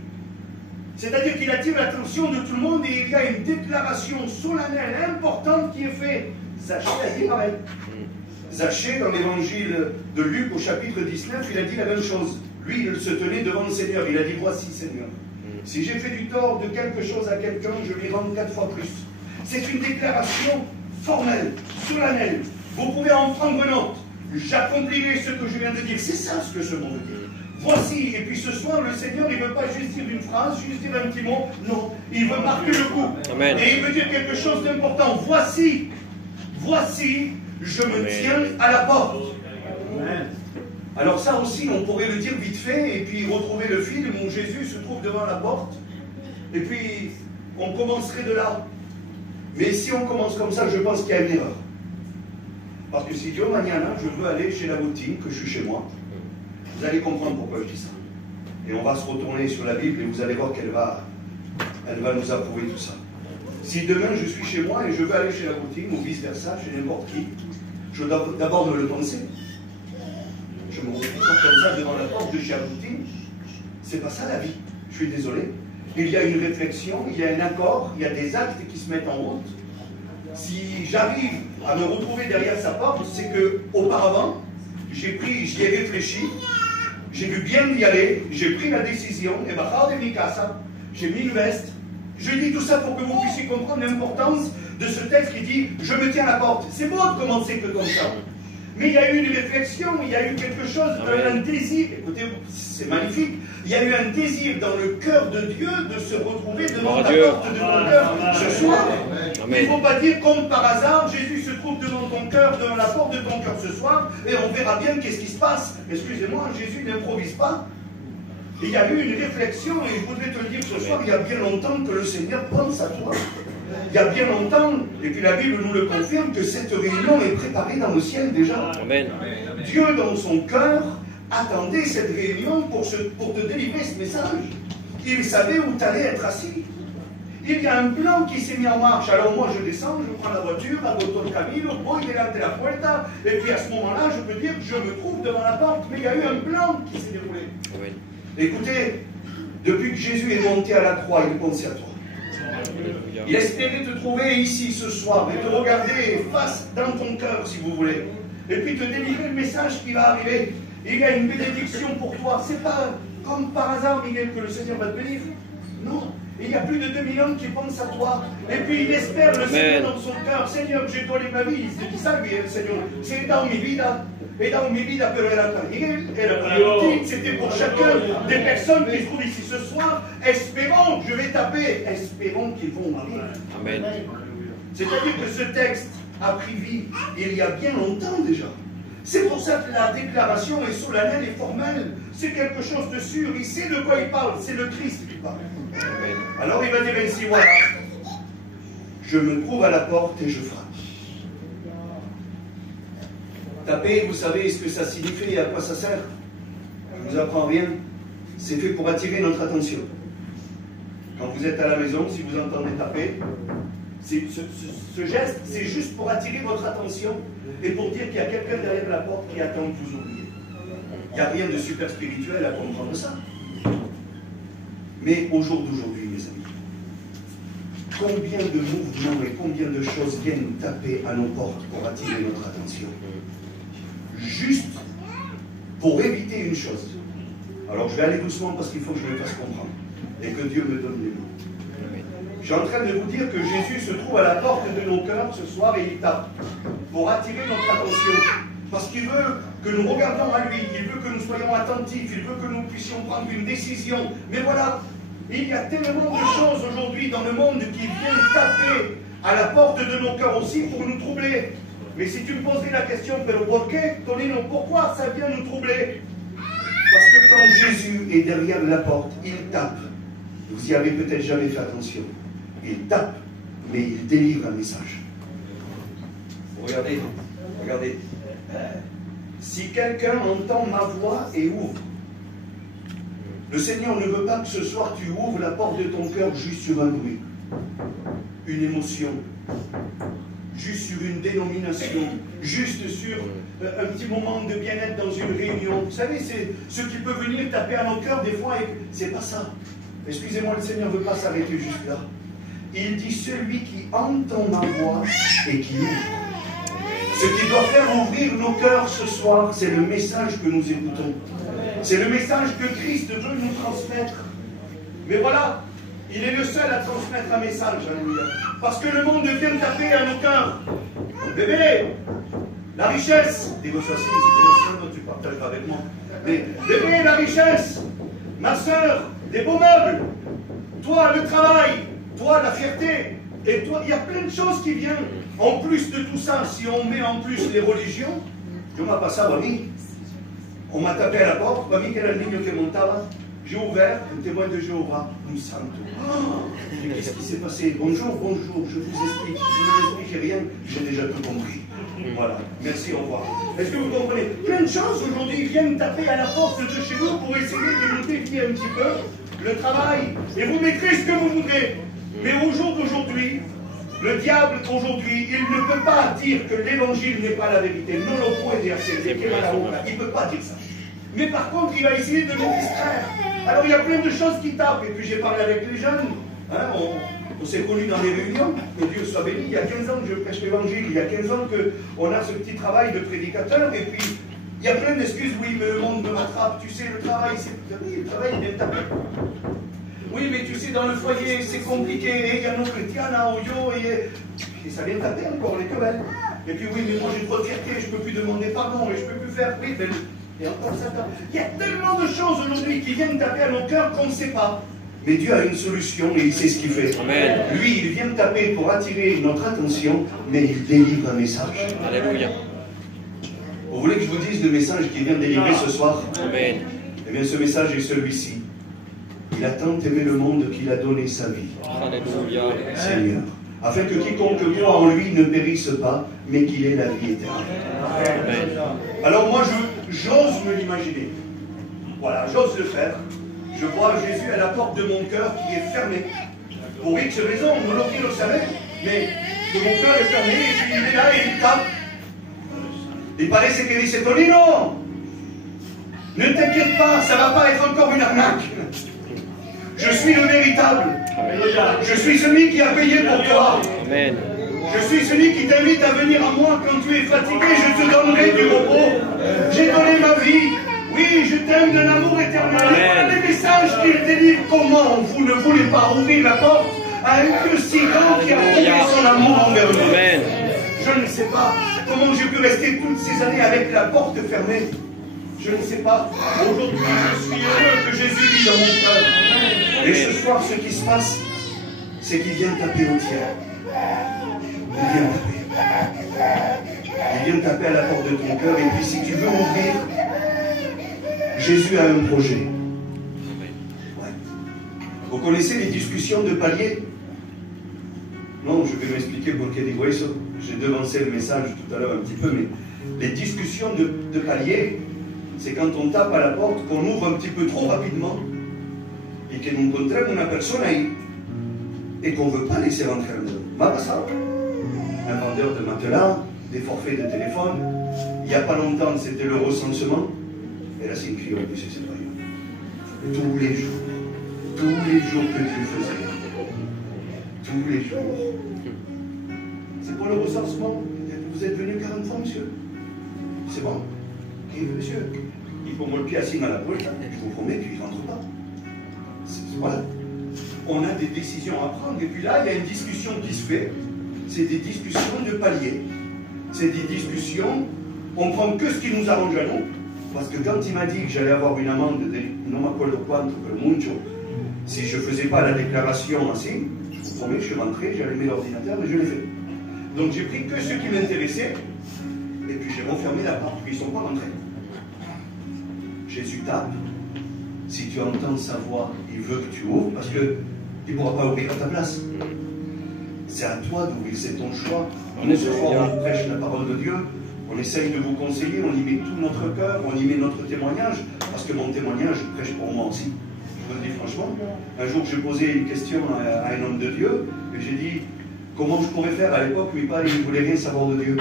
C'est-à-dire qu'il attire l'attention de tout le monde et il y a une déclaration solennelle, importante qui est faite. Zachée a dit pareil. Zachée, dans l'évangile de Luc au chapitre 19, il a dit la même chose. Lui, il se tenait devant le Seigneur. Il a dit, voici Seigneur, si j'ai fait du tort de quelque chose à quelqu'un, je lui rends 4 fois plus. C'est une déclaration formelle, solennelle. Vous pouvez en prendre note. J'accomplirai ce que je viens de dire. C'est ça ce que ce mot veut dire. Voici, et puis ce soir, le Seigneur, il ne veut pas juste dire une phrase, juste dire un petit mot. Non, il veut marquer le coup. Amen. Et il veut dire quelque chose d'important. Voici, voici, je me tiens à la porte. Amen. Alors ça aussi, on pourrait le dire vite fait, et puis retrouver le film où Jésus se trouve devant la porte, et puis on commencerait de là. Mais si on commence comme ça, je pense qu'il y a une erreur. Parce que si Dieu mañana, je veux aller chez la routine, que je suis chez moi, vous allez comprendre pourquoi je dis ça. Et on va se retourner sur la Bible et vous allez voir qu'elle va nous approuver tout ça. Si demain je suis chez moi et je veux aller chez la routine, ou vice-versa, chez n'importe qui, je dois d'abord me le penser. Je me retrouve comme ça devant la porte de chez la routine. C'est pas ça la vie. Je suis désolé. Il y a une réflexion, il y a un accord, il y a des actes qui se mettent en route. Si j'arrive à me retrouver derrière sa porte, c'est que auparavant, j'y ai réfléchi, j'ai dû bien y aller, j'ai pris la décision, et j'ai mis une veste. Je dis tout ça pour que vous puissiez comprendre l'importance de ce texte qui dit « Je me tiens à la porte ». C'est beau de commencer que comme ça. Mais il y a eu une réflexion, il y a eu quelque chose, un désir. Écoutez, c'est magnifique. Il y a eu un désir dans le cœur de Dieu de se retrouver devant la porte de ton cœur ce soir. Il ne faut pas dire comme par hasard, Jésus se trouve devant ton cœur, devant la porte de ton cœur ce soir, et on verra bien qu'est-ce qui se passe. Excusez-moi, Jésus n'improvise pas. Il y a eu une réflexion, et je voudrais te le dire ce soir, il y a bien longtemps que le Seigneur pense à toi. Il y a bien longtemps, et puis la Bible nous le confirme, que cette réunion est préparée dans le ciel déjà. Amen. Dieu, dans son cœur, attendait cette réunion pour te délivrer ce message. Il savait où tu allais être assis. Il y a un plan qui s'est mis en marche. Alors moi, je descends, je prends la voiture, aboto le camino, voy delante la puerta, et puis à ce moment-là, je peux dire que je me trouve devant la porte. Mais il y a eu un plan qui s'est déroulé. Amen. Écoutez, depuis que Jésus est monté à la croix, il pensait à toi. Il espérait te trouver ici ce soir et te regarder face dans ton cœur, si vous voulez. Et puis te délivrer le message qui va arriver. Il y a une bénédiction pour toi. C'est pas comme par hasard, Miguel, que le Seigneur va te bénir. Non. Il y a plus de 2000 hommes qui pensent à toi. Et puis il espère le Seigneur dans son cœur. Seigneur, j'ai donné ma vie. Il se dit ça, lui, le Seigneur. C'est dans mes vidas. Et dans mes vidas, pero era para Miguel, era para Martine. C'était pour chacun des personnes qui se trouvent ici ce soir. Espérons, je vais taper, espérons qu'ils vont mourir. Amen. C'est-à-dire que ce texte a pris vie il y a bien longtemps déjà. C'est pour ça que la déclaration est solennelle et formelle. C'est quelque chose de sûr. Il sait de quoi il parle. C'est le Christ qui parle. Amen. Alors il va dire ainsi, voilà. Je me trouve à la porte et je frappe. Taper, vous savez ce que ça signifie et à quoi ça sert? Je ne vous apprends rien. C'est fait pour attirer notre attention. Quand vous êtes à la maison, si vous entendez taper, ce geste, c'est juste pour attirer votre attention et pour dire qu'il y a quelqu'un derrière la porte qui attend que vous oubliez. Il n'y a rien de super spirituel à comprendre ça. Mais au jour d'aujourd'hui, mes amis, combien de mouvements et combien de choses viennent taper à nos portes pour attirer notre attention? Juste pour éviter une chose. Alors je vais aller doucement parce qu'il faut que je me fasse comprendre. et que Dieu me donne les mots. Je suis en train de vous dire que Jésus se trouve à la porte de nos cœurs ce soir et il tape pour attirer notre attention. Parce qu'il veut que nous regardions à lui, il veut que nous soyons attentifs, il veut que nous puissions prendre une décision. Mais voilà, il y a tellement de choses aujourd'hui dans le monde qui viennent taper à la porte de nos cœurs aussi pour nous troubler. Mais si tu me posais la question, pero por qué, Tonino, pourquoi ça vient nous troubler? Parce que quand Jésus est derrière la porte, il tape. Vous y avez peut-être jamais fait attention. Il tape, mais il délivre un message. Regardez, regardez. Si quelqu'un entend ma voix et ouvre, le Seigneur ne veut pas que ce soir tu ouvres la porte de ton cœur juste sur un bruit, une émotion, juste sur une dénomination, juste sur un petit moment de bien-être dans une réunion. Vous savez, c'est ce qui peut venir taper à nos cœurs des fois, et c'est pas ça. Excusez-moi, le Seigneur ne veut pas s'arrêter juste là. Il dit celui qui entend ma voix et qui ouvre. Ce qui doit faire ouvrir nos cœurs ce soir, c'est le message que nous écoutons. C'est le message que Christ veut nous transmettre. Mais voilà, il est le seul à transmettre un message, alléluia. Parce que le monde vient taper à nos cœurs. Bébé, la richesse, des vos assis, c'est intéressant, tu partageras avec moi. Mais bébé, la richesse, ma soeur, des beaux meubles, toi, le travail, toi, la fierté, et toi, il y a plein de choses qui viennent. En plus de tout ça, si on met en plus les religions, je m'ai passé à Wami. On m'a tapé à la porte, Wami, quel est le ligne qui montava. J'ai ouvert, un témoin de Jéhovah, nous santo. Oh, qu'est-ce qui s'est passé? Bonjour, bonjour, je vous explique. Je ne vous explique rien, j'ai déjà tout compris. Voilà, merci, au revoir. Est-ce que vous comprenez? Plein de choses aujourd'hui viennent taper à la porte de chez vous pour essayer de nous défier un petit peu le travail. Et vous mettrez ce que vous voudrez. Mais au jour d'aujourd'hui, le diable aujourd'hui, il ne peut pas dire que l'évangile n'est pas la vérité. Non lo puede hacer. Il ne peut pas dire ça. Mais par contre, il va essayer de nous distraire. Alors il y a plein de choses qui tapent. Et puis j'ai parlé avec les jeunes. Hein, on s'est connus dans les réunions. Que Dieu soit béni. Il y a 15 ans que je prêche l'évangile. Il y a 15 ans qu'on a ce petit travail de prédicateur. Et puis il y a plein d'excuses. Oui, mais le monde me rattrape. Tu sais, le travail, c'est... Oui, le travail est bien tapé. Oui, mais tu sais, dans le foyer, c'est compliqué. Et il y a nos chrétiens là, au yo, et ça vient taper encore les querelles. Et puis oui, mais moi j'ai trop de fierté, je ne peux plus demander pardon, et je ne peux plus faire. Oui, mais... Et encore ça tape. Il y a tellement de choses aujourd'hui qui viennent taper à nos cœurs qu'on ne sait pas. Mais Dieu a une solution et il sait ce qu'il fait. Amen. Lui, il vient taper pour attirer notre attention, mais il délivre un message. Alléluia. Vous voulez que je vous dise le message qu'il vient délivrer ce soir? Amen. Eh bien, ce message est celui-ci. Il a tant aimé le monde qu'il a donné sa vie. Alléluia. Seigneur. Afin que quiconque croit en lui ne périsse pas, mais qu'il ait la vie éternelle. Amen. Alors moi, j'ose me l'imaginer. Voilà, j'ose le faire. Je vois Jésus à la porte de mon cœur qui est fermée. Pour X raisons, nous le savait, mais que mon cœur est fermé, et puis il est là et il tape. Il parece que dice, Tonino, ne t'inquiète pas, ça ne va pas être encore une arnaque. Je suis le véritable. Je suis celui qui a payé pour toi. Amen. Je suis celui qui t'invite à venir à moi quand tu es fatigué. Je te donnerai du repos. J'ai donné ma vie. Oui, je t'aime d'un amour éternel. Et voilà les messages qu'il délivre. Comment vous ne voulez pas ouvrir la porte à un Dieu si grand qui a prouvé son amour envers nous? Amen. Je ne sais pas comment j'ai pu rester toutes ces années avec la porte fermée. Je ne sais pas. Aujourd'hui, je suis heureux que Jésus vit dans mon cœur. Et ce soir, ce qui se passe, c'est qu'il vient taper au tiers. Il vient taper. Il vient taper à la porte de ton cœur. Et puis, si tu veux ouvrir, Jésus a un projet. Ouais. Vous connaissez les discussions de palier? Non, je vais m'expliquer pour que digo eso. J'ai devancé le message tout à l'heure un petit peu, mais les discussions de palier, c'est quand on tape à la porte, qu'on ouvre un petit peu trop rapidement, et que nous encontrons une personne ahí, et qu'on ne veut pas laisser rentrer en dedans. M'a passé. Un vendeur de matelas, des forfaits de téléphone. Il n'y a pas longtemps, c'était le recensement. Et là, c'est une criole, c'est pas rien. Tous les jours que Dieu faisait. Tous les jours. C'est pour le recensement. Vous êtes venu 40 fois, monsieur? C'est bon. Et monsieur, il faut me le pied assis à la porte, je vous promets qu'il ne rentre pas. Voilà. on a des décisions à prendre. Et puis là, il y a une discussion qui se fait. C'est des discussions de palier. C'est des discussions, on prend que ce qui nous arrange à nous. Parce que quand il m'a dit que j'allais avoir une amende de non m'acuerdo quanto per mucho, si je ne faisais pas la déclaration ainsi, je vous promets, je suis rentré, j'ai allumé l'ordinateur et je l'ai fait. Donc j'ai pris que ce qui m'intéressait, et puis j'ai refermé la porte, puis ils ne sont pas rentrés. Jésus tape. Si tu entends sa voix, il veut que tu ouvres, parce qu'il ne pourra pas ouvrir à ta place. C'est à toi d'ouvrir, c'est ton choix. Nous, ce soir, on prêche la parole de Dieu, on essaye de vous conseiller, on y met tout notre cœur, on y met notre témoignage, parce que mon témoignage prêche pour moi aussi. Je vous le dis franchement. Un jour, j'ai posé une question à un homme de Dieu, et j'ai dit, comment je pourrais faire à l'époque, lui pas, il ne voulait rien savoir de Dieu.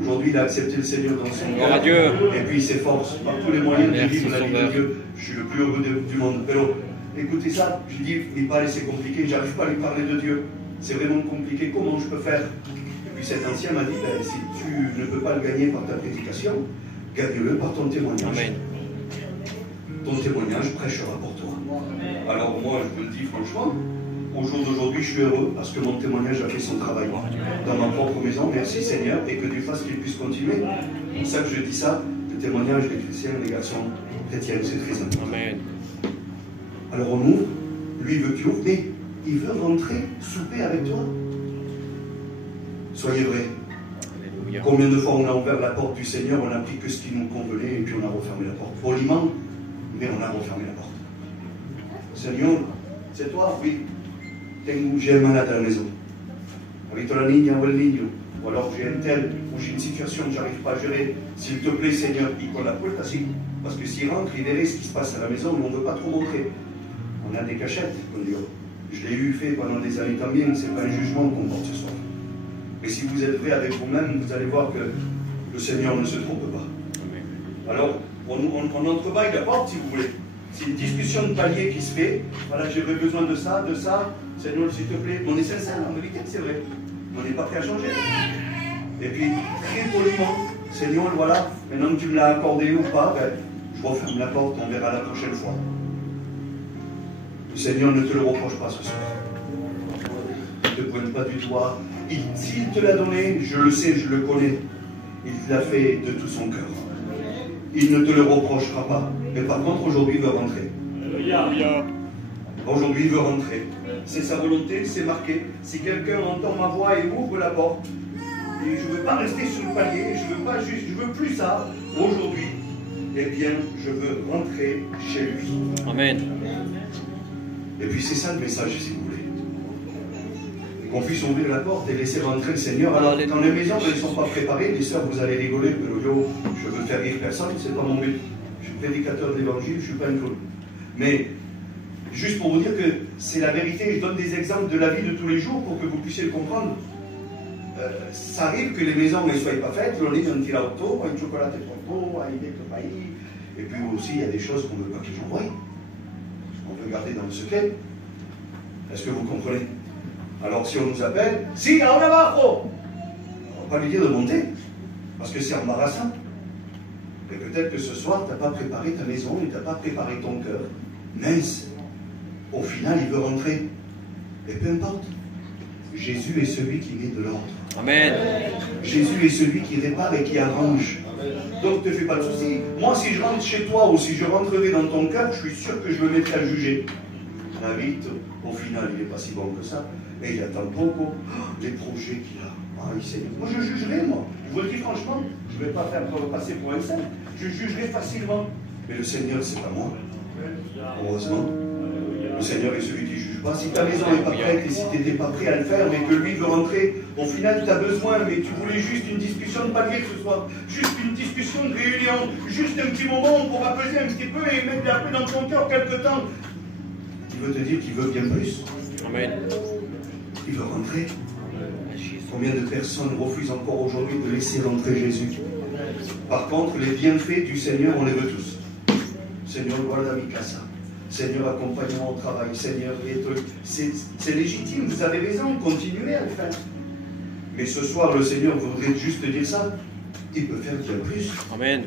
Aujourd'hui, il a accepté le Seigneur dans son cœur. Et puis il s'efforce par tous les moyens de vivre la vie de Dieu. Je suis le plus heureux du monde. Alors, écoutez ça, je dis, il paraît c'est compliqué, j'arrive pas à lui parler de Dieu. C'est vraiment compliqué, comment je peux faire? Et puis cet ancien m'a dit, ben, si tu ne peux pas le gagner par ta prédication, gagne-le par ton témoignage. Amen. Ton témoignage prêchera pour toi. Alors moi, je vous le dis franchement, au jour d'aujourd'hui, je suis heureux parce que mon témoignage a fait son travail dans ma propre maison. Merci Seigneur, et que Dieu fasse qu'il puisse continuer. C'est pour ça que je dis ça, le témoignage des chrétiens, des garçons chrétiens, c'est très important. Amen. Alors on ouvre, lui veut que tu ouvres, mais il veut rentrer, souper avec toi. Soyez vrais. Combien de fois on a ouvert la porte du Seigneur, on a pris que ce qui nous convenait, et puis on a refermé la porte. Poliment, mais on a refermé la porte. Seigneur, c'est toi? Oui. J'ai un malade à la maison. Avec la niña ou le niño. Ou alors j'ai un tel, ou j'ai une situation que je n'arrive pas à gérer. S'il te plaît, Seigneur, pico la puerta, si. Parce que s'il rentre, il verrait ce qui se passe à la maison, mais on ne veut pas trop montrer. On a des cachettes, on dit. Je l'ai eu fait pendant des années también, c'est pas un jugement qu'on porte ce soir. Mais si vous êtes vrai avec vous-même, vous allez voir que le Seigneur ne se trompe pas. Alors, on entrebâille la porte si vous voulez. C'est une discussion de palier qui se fait. Voilà, j'aurais besoin de ça, Seigneur, s'il te plaît. On est sincère, en vérité, c'est vrai. On n'est pas prêt à changer. Et puis, très poliment, Seigneur, voilà, maintenant que tu me l'as accordé ou pas, ben, je referme la porte, on verra la prochaine fois. Le Seigneur ne te le reproche pas ce soir. Il ne te pointe pas du doigt. S'il te l'a donné, je le sais, je le connais. Il l'a fait de tout son cœur. Il ne te le reprochera pas. Mais par contre, aujourd'hui, il veut rentrer. Aujourd'hui, il veut rentrer. C'est sa volonté, c'est marqué. Si quelqu'un entend ma voix et ouvre la porte, et je ne veux pas rester sur le palier, je veux plus ça. Aujourd'hui, eh bien, je veux rentrer chez lui. Amen. Et puis c'est ça le message, si vous voulez. Qu'on puisse ouvrir la porte et laisser rentrer le Seigneur. Alors, quand les maisons ne sont pas préparées, les sœurs, vous allez rigoler, je veux faire rire personne, c'est pas mon but. Je suis prédicateur de l'évangile, je ne suis pas un clown. Mais, juste pour vous dire que c'est la vérité, je donne des exemples de la vie de tous les jours pour que vous puissiez le comprendre. Ça arrive que les maisons ne soient pas faites, on est un petit auto, un chocolat tronco, un pays. Et puis aussi, il y a des choses qu'on ne veut pas qu'ils envoient. On veut garder dans le secret. Est-ce que vous comprenez? Alors si on nous appelle, si, en abajo, on ne va pas lui dire de monter, parce que c'est embarrassant. Mais peut-être que ce soir, tu n'as pas préparé ta maison et tu n'as pas préparé ton cœur. Mince, au final, il veut rentrer. Et peu importe. Jésus est celui qui met de l'ordre. Amen. Jésus est celui qui répare et qui arrange. Donc ne te fais pas de soucis. Moi, si je rentre chez toi ou si je rentrerai dans ton cœur, je suis sûr que je me mettrai à juger. David, au final, il n'est pas si bon que ça. Et il attend beaucoup les projets qu'il a. Ah, moi, je jugerai, moi. Je vous le dis franchement, je ne vais pas faire passer pour un saint. Je jugerai facilement. Mais le Seigneur, c'est pas moi. Heureusement. Le Seigneur est celui qui ne juge pas. Si ta maison n'est pas prête et si tu n'étais pas prêt à le faire, mais que lui veut rentrer, au final, tu as besoin, mais tu voulais juste une discussion de palier ce soir. Juste une discussion de réunion. Juste un petit moment pour apaiser un petit peu et mettre la paix dans ton cœur quelque temps. Il veut te dire qu'il veut bien plus. Amen. Il veut rentrer. Combien de personnes refusent encore aujourd'hui de laisser rentrer Jésus? Par contre, les bienfaits du Seigneur, on les veut tous. Seigneur, guarda mi casa. Seigneur, accompagne-moi au travail. Seigneur, c'est légitime, vous avez raison, continuez à le faire. Mais ce soir, le Seigneur voudrait juste te dire ça. Il peut faire bien plus. Amen.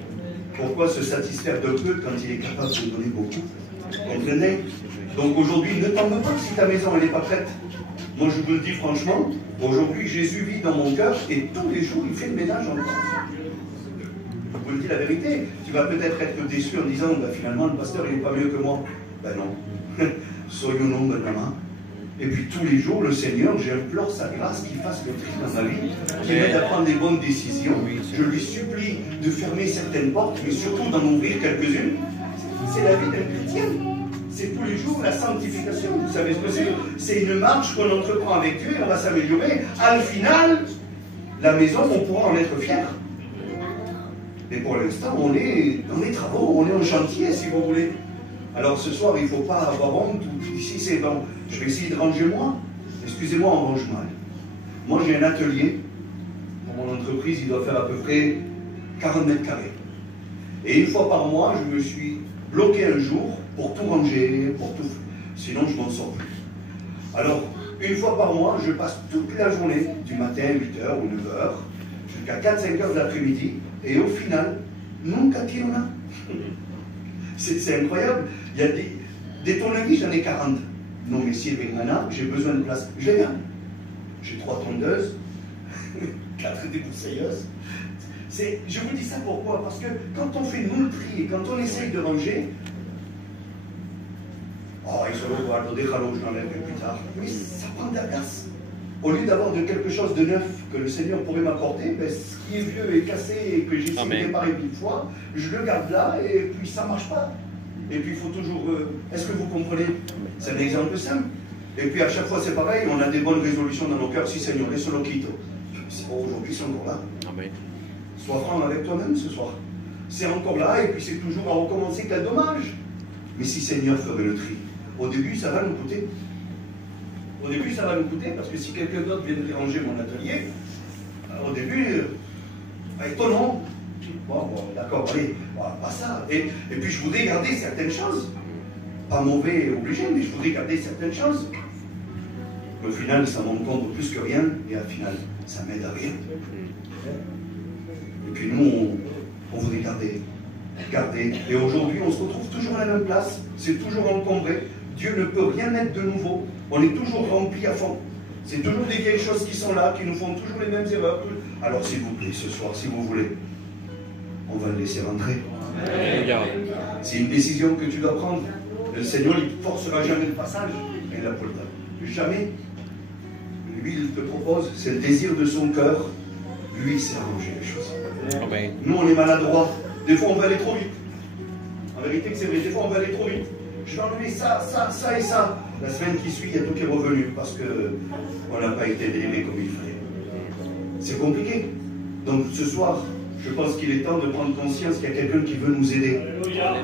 Pourquoi se satisfaire d'un peu quand il est capable de donner beaucoup? Comprenez? Donc aujourd'hui, ne tombe pas si ta maison n'est pas prête. Moi je vous le dis franchement, aujourd'hui Jésus vit dans mon cœur et tous les jours il fait le ménage en moi. Je vous le dis la vérité, tu vas peut-être être déçu en disant bah, finalement le pasteur il n'est pas mieux que moi. Ben non, soyons maintenant. Et puis tous les jours, le Seigneur, j'implore sa grâce qu'il fasse le tri dans ma vie, qu'il m'aide à prendre des bonnes décisions. Je lui supplie de fermer certaines portes, mais surtout d'en ouvrir quelques-unes. C'est la vie d'un chrétien. C'est tous les jours la sanctification. Vous savez ce que c'est? C'est une marche qu'on entreprend avec Dieu et on va s'améliorer. À le final, la maison, on pourra en être fier. Mais pour l'instant, on est dans les travaux, on est en chantier, si vous voulez. Alors ce soir, il ne faut pas avoir honte. Ici, c'est bon. Je vais essayer de ranger moi. Excusez-moi, on range mal. Moi, j'ai un atelier. Pour mon entreprise, il doit faire à peu près 40 mètres carrés. Et une fois par mois, je me suis bloqué un jour pour tout ranger, pour tout. Sinon, je m'en sors plus. Alors, une fois par mois, je passe toute la journée, du matin, 8h ou 9h, jusqu'à 4-5h de l'après-midi. Et au final, nunca tiro nada. C'est incroyable. Il y a des tournevis, j'en ai 40. Non, mais si j'ai besoin de place, je les gagne. J'ai 3 tondeuses, 4 débroussailleuses. Je vous dis ça pourquoi? Parce que quand on fait nous le tri et quand on essaye de ranger, oh, il se regarde, déjalo, je l'enlèverai plus tard. Mais ça prend de la place. Au lieu d'avoir de quelque chose de neuf que le Seigneur pourrait m'apporter, ben, ce qui est vieux et cassé et que j'ai essayé de réparer 1000 fois, je le garde là et puis ça ne marche pas. Et puis il faut toujours... Est-ce que vous comprenez? C'est un exemple simple. Et puis à chaque fois c'est pareil, on a des bonnes résolutions dans nos cœurs. Si Seigneur, laisse-le quitte. Aujourd'hui c'est encore là. Amen. Sois franc avec toi-même ce soir. C'est encore là et puis c'est toujours à recommencer. Quel dommage. Mais si Seigneur ferait le tri, au début ça va nous coûter. Au début, ça va nous coûter, parce que si quelqu'un d'autre viendrait ranger mon atelier, au début, étonnant. Bon, d'accord, allez, pas ça. Et puis, je voudrais garder certaines choses. Pas mauvais obligé, mais je voudrais garder certaines choses. Au final, ça m'encombre plus que rien, et au final, ça m'aide à rien. Et puis, nous, on voudrait garder. Et aujourd'hui, on se retrouve toujours à la même place. C'est toujours encombré. Dieu ne peut rien mettre de nouveau. On est toujours rempli à fond. C'est toujours des vieilles choses qui sont là, qui nous font toujours les mêmes erreurs. Alors s'il vous plaît, ce soir, si vous voulez, on va le laisser rentrer. C'est une décision que tu dois prendre. Le Seigneur, il ne forcera jamais le passage. Il l'a pour le temps. Jamais. Lui, il te propose, c'est le désir de son cœur. Lui, il sait arranger les choses. Nous, on est maladroits. Des fois, on va aller trop vite. En vérité, c'est vrai. Des fois, on va aller trop vite. Je vais enlever ça, ça, ça et ça. La semaine qui suit, il y a tout qui est revenu parce qu'on n'a pas été délivré comme il fallait. C'est compliqué. Donc ce soir, je pense qu'il est temps de prendre conscience qu'il y a quelqu'un qui veut nous aider.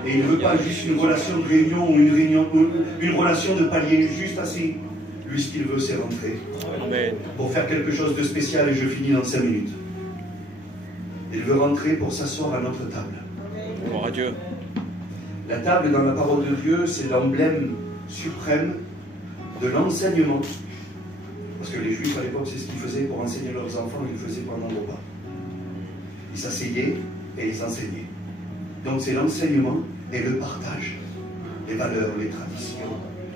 Et il ne veut pas juste une relation de réunion ou une relation de palier, juste assis. Lui, ce qu'il veut, c'est rentrer. Amen. Pour faire quelque chose de spécial, et je finis dans 5 minutes. Il veut rentrer pour s'asseoir à notre table. Gloire à Dieu. La table dans la parole de Dieu, c'est l'emblème suprême de l'enseignement. Parce que les Juifs à l'époque, c'est ce qu'ils faisaient pour enseigner leurs enfants, ils le faisaient pendant le repas. Ils s'asseyaient et ils enseignaient. Donc c'est l'enseignement et le partage. Les valeurs, les traditions,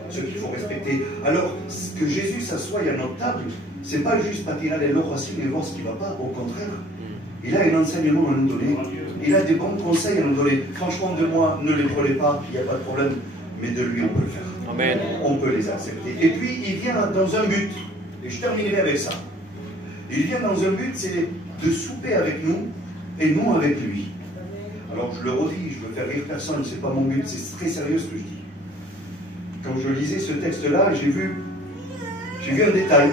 ce qu'il faut respecter. Alors, que Jésus s'assoie à notre table, c'est pas juste pas tirer les leurs racines et voir ce qui ne va pas, au contraire. Il a un enseignement à nous donner. Il a des bons conseils à nous donner. Franchement, de moi, ne les prenez pas, il n'y a pas de problème. Mais de lui, on peut le faire. Amen. On peut les accepter. Et puis, il vient dans un but. Et je terminerai avec ça. Il vient dans un but, c'est de souper avec nous et nous avec lui. Alors, je le redis, je ne veux faire rire personne, ce n'est pas mon but, c'est très sérieux ce que je dis. Quand je lisais ce texte-là, j'ai vu un détail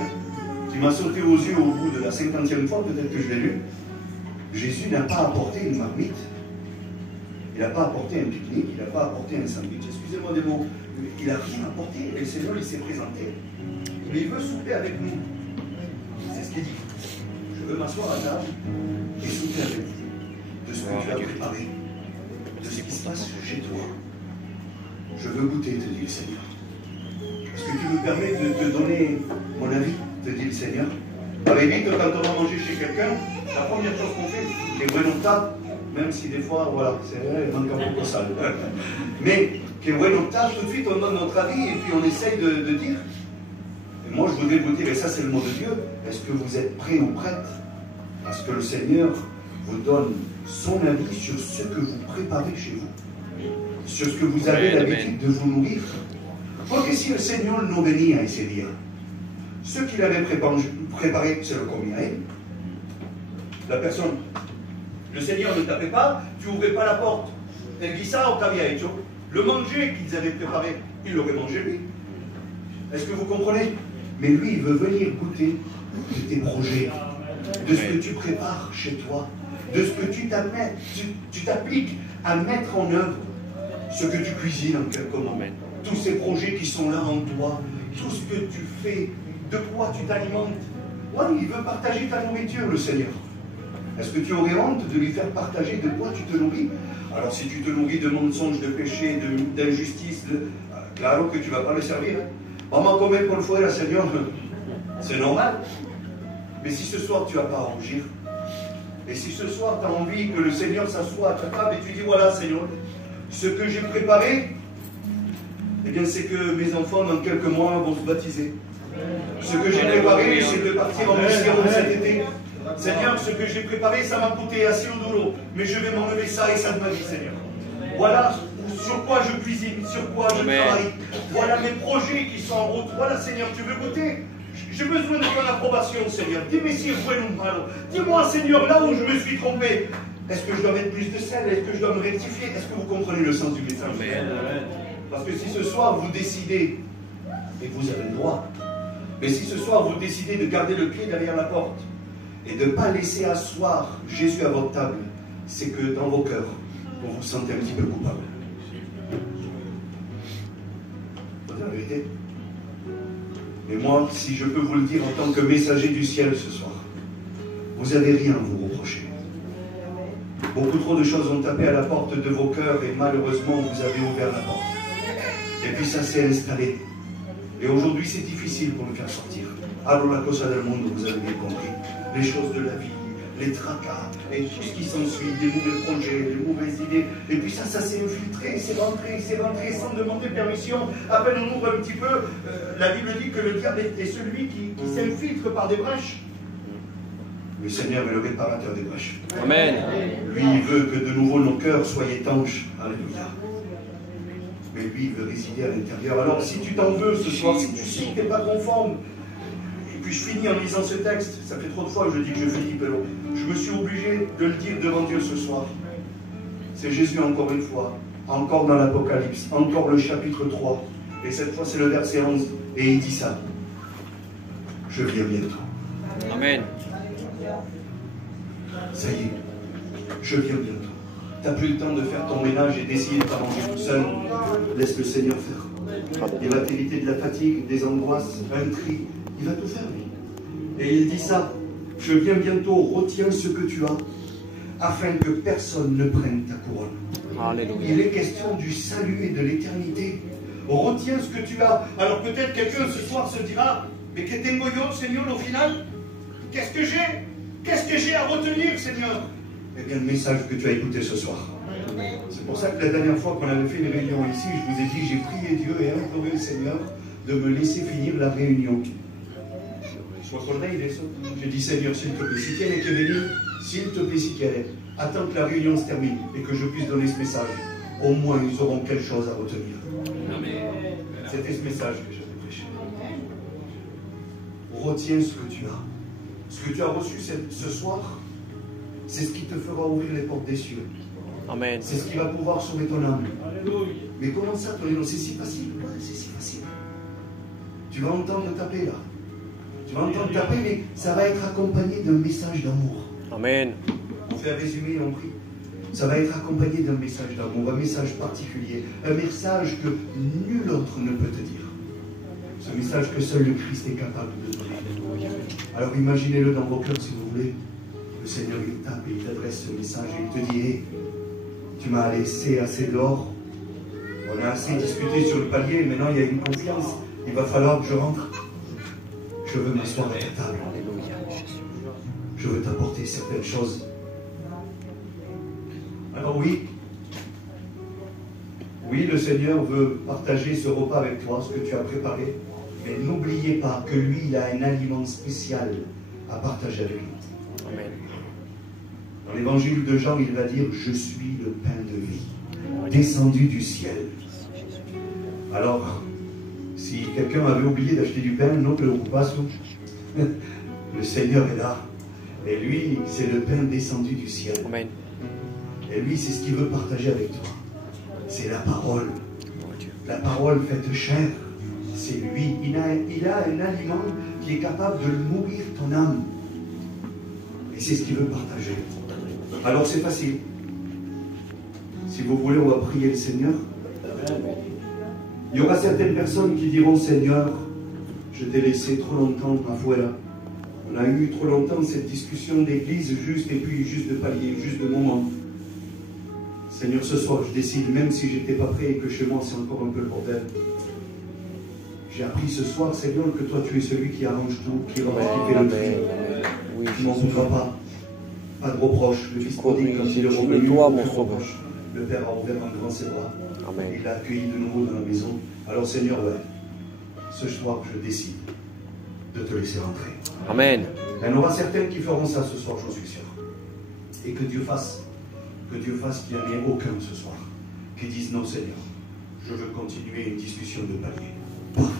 qui m'a sauté aux yeux au bout de la 50e fois, peut-être que je l'ai lu. Jésus n'a pas apporté une marmite, il n'a pas apporté un pique-nique, il n'a pas apporté un sandwich, excusez-moi des mots, il n'a rien apporté, et le Seigneur il s'est présenté. Mais il veut souper avec nous. C'est ce qu'il dit. Je veux m'asseoir à table et souper avec vous de ce que tu as préparé, de ce qui se passe chez toi. Je veux goûter, te dit le Seigneur. Est-ce que tu me permets de te donner mon avis, te dit le Seigneur? Par vite, quand on va manger chez quelqu'un, la première chose qu'on fait, les buenos tas, même si des fois, voilà, c'est vrai, il manque un peu de salle. Mais, que ouais, notre tâche, tout de suite, on donne notre avis et puis on essaye de dire. Et moi, je voudrais vous dire, et ça c'est le mot de Dieu, est-ce que vous êtes prêts ou prêtes à ce que le Seigneur vous donne son avis sur ce que vous préparez chez vous, sur ce que vous avez l'habitude de vous nourrir? Porque si el Señor no venía ese día, ce qu'il avait préparé, c'est le combien. La personne, le Seigneur ne tapait pas, tu n'ouvrais pas la porte. El guisao t'avait hecho. Le manger qu'ils avaient préparé, il l'aurait mangé lui. Est-ce que vous comprenez? Mais lui, il veut venir goûter de tes projets, de ce que tu prépares chez toi, de ce que tu t'appliques à mettre en œuvre, ce que tu cuisines en quelques moments. Tous ces projets qui sont là en toi, tout ce que tu fais, de quoi tu t'alimentes. Oui, il veut partager ta nourriture, le Seigneur. Est-ce que tu aurais honte de lui faire partager de quoi tu te nourris? Alors si tu te nourris de mensonges, de péchés, d'injustice, claro que tu ne vas pas le servir. Vamos a comer por fuera, Seigneur. C'est normal. Mais si ce soir tu n'as pas à rougir, et si ce soir tu as envie que le Seigneur s'assoie à ta table et tu dis, voilà Seigneur, ce que j'ai préparé, eh bien c'est que mes enfants dans quelques mois vont se baptiser. Ce que j'ai préparé, c'est de partir en mission cet été. Seigneur, ce que j'ai préparé, ça m'a coûté assez au doulot, mais je vais m'enlever ça et ça de ma vie, Seigneur. Voilà sur quoi je cuisine, sur quoi je travaille. Voilà mes projets qui sont en route. Voilà, Seigneur, tu veux goûter? J'ai besoin de ton approbation, Seigneur. Dis-moi si je vois un malo. Dis-moi, Seigneur, là où je me suis trompé. Est-ce que je dois mettre plus de sel? Est-ce que je dois me rectifier? Est-ce que vous comprenez le sens du message? Parce que si ce soir vous décidez, et vous avez le droit, mais si ce soir vous décidez de garder le pied derrière la porte et de ne pas laisser asseoir Jésus à votre table, c'est que dans vos cœurs, vous vous sentez un petit peu coupable. C'est la vérité. Mais moi, si je peux vous le dire en tant que messager du ciel ce soir, vous n'avez rien à vous reprocher. Beaucoup trop de choses ont tapé à la porte de vos cœurs et malheureusement vous avez ouvert la porte. Et puis ça s'est installé. Et aujourd'hui c'est difficile pour le faire sortir. Alors la cosa del mundo, vous avez bien compris. Les choses de la vie, les tracas, et tout ce qui s'ensuit, les mauvais projets, les mauvaises idées. Et puis ça s'est infiltré, c'est rentré sans demander permission. À peine on ouvre un petit peu, la Bible dit que le diable est celui qui s'infiltre par des brèches. Le Seigneur est le réparateur des brèches. Amen. Lui, il veut que de nouveau nos cœurs soient étanches. Alléluia. Mais lui, il veut résider à l'intérieur. Alors, si tu t'en veux ce soir, si tu sais que tu n'es pas conforme, et puis je finis en lisant ce texte, ça fait trop de fois que je dis que je finis, mais je me suis obligé de le dire devant Dieu ce soir. C'est Jésus encore une fois, encore dans l'Apocalypse, encore le chapitre 3, et cette fois c'est le verset 11, et il dit ça. Je viens bientôt. Amen. Ça y est, je viens bientôt. Tu n'as plus le temps de faire ton ménage et d'essayer de t'arranger tout seul. Laisse le Seigneur faire. Il va t'éviter de la fatigue, des angoisses, un tri. Il va tout faire, lui. Et il dit ça. Je viens bientôt, retiens ce que tu as, afin que personne ne prenne ta couronne. Alléluia. Il est question du salut et de l'éternité. Retiens ce que tu as. Alors peut-être quelqu'un ce soir se dira, mais que tengo yo, Seigneur, au final? Qu'est-ce que j'ai? Qu'est-ce que j'ai à retenir, Seigneur? Eh bien, le message que tu as écouté ce soir. C'est pour ça que la dernière fois qu'on avait fait une réunion ici, je vous ai dit, j'ai prié Dieu et imploré le Seigneur de me laisser finir la réunion. J'ai dit, Seigneur, s'il te plaît, si tu es venir, s'il te plaît, si tu es, attends que la réunion se termine et que je puisse donner ce message. Au moins, ils auront quelque chose à retenir. C'était ce message que j'avais prêché. Retiens ce que tu as. Ce que tu as reçu ce soir, c'est ce qui te fera ouvrir les portes des cieux. Amen. C'est ce qui va pouvoir sauver ton âme. Mais comment ça, ton c'est si facile? Ouais, c'est si facile. Tu vas entendre taper là. Tu vas entendre taper, mais ça va être accompagné d'un message d'amour. Amen. On fait un résumé et on prie. Ça va être accompagné d'un message d'amour, un message particulier, un message que nul autre ne peut te dire. Ce message que seul le Christ est capable de donner. Alors imaginez-le dans vos cœurs si vous voulez. Le Seigneur il tape et il t'adresse ce message et il te dit, hey, tu m'as laissé assez d'or, on a assez discuté sur le palier, maintenant il y a une confiance, il va falloir que je rentre. Je veux m'asseoir à ta table. Je veux t'apporter certaines choses. Alors oui, le Seigneur veut partager ce repas avec toi, ce que tu as préparé, mais n'oubliez pas que lui, il a un aliment spécial à partager avec nous. Amen. Dans l'évangile de Jean, il va dire « Je suis le pain de vie, descendu du ciel ». Alors, si quelqu'un avait oublié d'acheter du pain, non preocupación, le Seigneur est là. Et lui, c'est le pain descendu du ciel. Amen. Et lui, c'est ce qu'il veut partager avec toi. C'est la parole. La parole faite chair. C'est lui. Il a un aliment qui est capable de nourrir ton âme. Et c'est ce qu'il veut partager. Alors c'est facile. Si vous voulez, on va prier le Seigneur. Il y aura certaines personnes qui diront, Seigneur, je t'ai laissé trop longtemps afuera. On a eu trop longtemps cette discussion d'église juste et puis juste de palier, juste de moment. Seigneur, ce soir, je décide, même si j'étais pas prêt et que chez moi c'est encore un peu le bordel. J'ai appris ce soir, Seigneur, que toi tu es celui qui arrange tout, qui fait le tri. Oui, Tu m'en voudras pas. Pas de reproche. Le Fils prodigue, quand il est revenu, le Père a ouvert un grand ses bras. Amen. Il l'a accueilli de nouveau dans la maison. Alors Seigneur, ce soir, je décide de te laisser rentrer. Amen. Il y en aura certains qui feront ça ce soir, j'en suis sûr. Et que Dieu fasse qu'il n'y en ait aucun ce soir qui disent non Seigneur, je veux continuer une discussion de palier. Paf.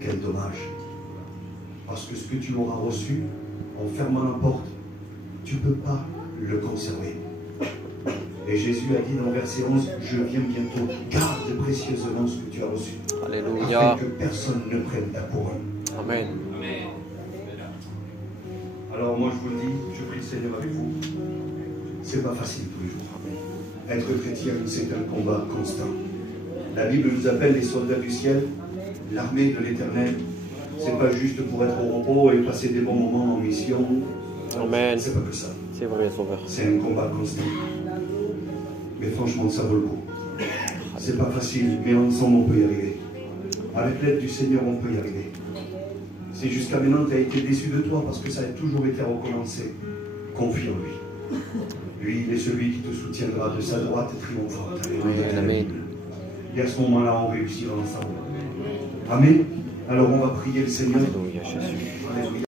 Quel dommage. Parce que ce que tu auras reçu en fermant la porte, tu ne peux pas le conserver. Et Jésus a dit dans verset 11, je viens bientôt, garde précieusement ce que tu as reçu. Alléluia. Afin que personne ne prenne ta couronne. Amen. Alors moi je vous le dis, je prie le Seigneur avec vous. C'est pas facile tous les jours. Être chrétien, c'est un combat constant. La Bible nous appelle les soldats du ciel, l'armée de l'Éternel. C'est pas juste pour être au repos et passer des bons moments en mission. Amen. C'est pas que ça. C'est vrai, Sauveur. C'est un combat constant. Mais franchement, ça vaut le coup. C'est pas facile, mais ensemble on peut y arriver. Avec l'aide du Seigneur, on peut y arriver. Si jusqu'à maintenant tu as été déçu de toi parce que ça a toujours été recommencé, confie en lui. Lui, il est celui qui te soutiendra de sa droite triomphante. Amen. Et à ce moment-là, on réussira ensemble. Amen. Alors on va prier le Seigneur. Alléluia, Jésus. Alléluia.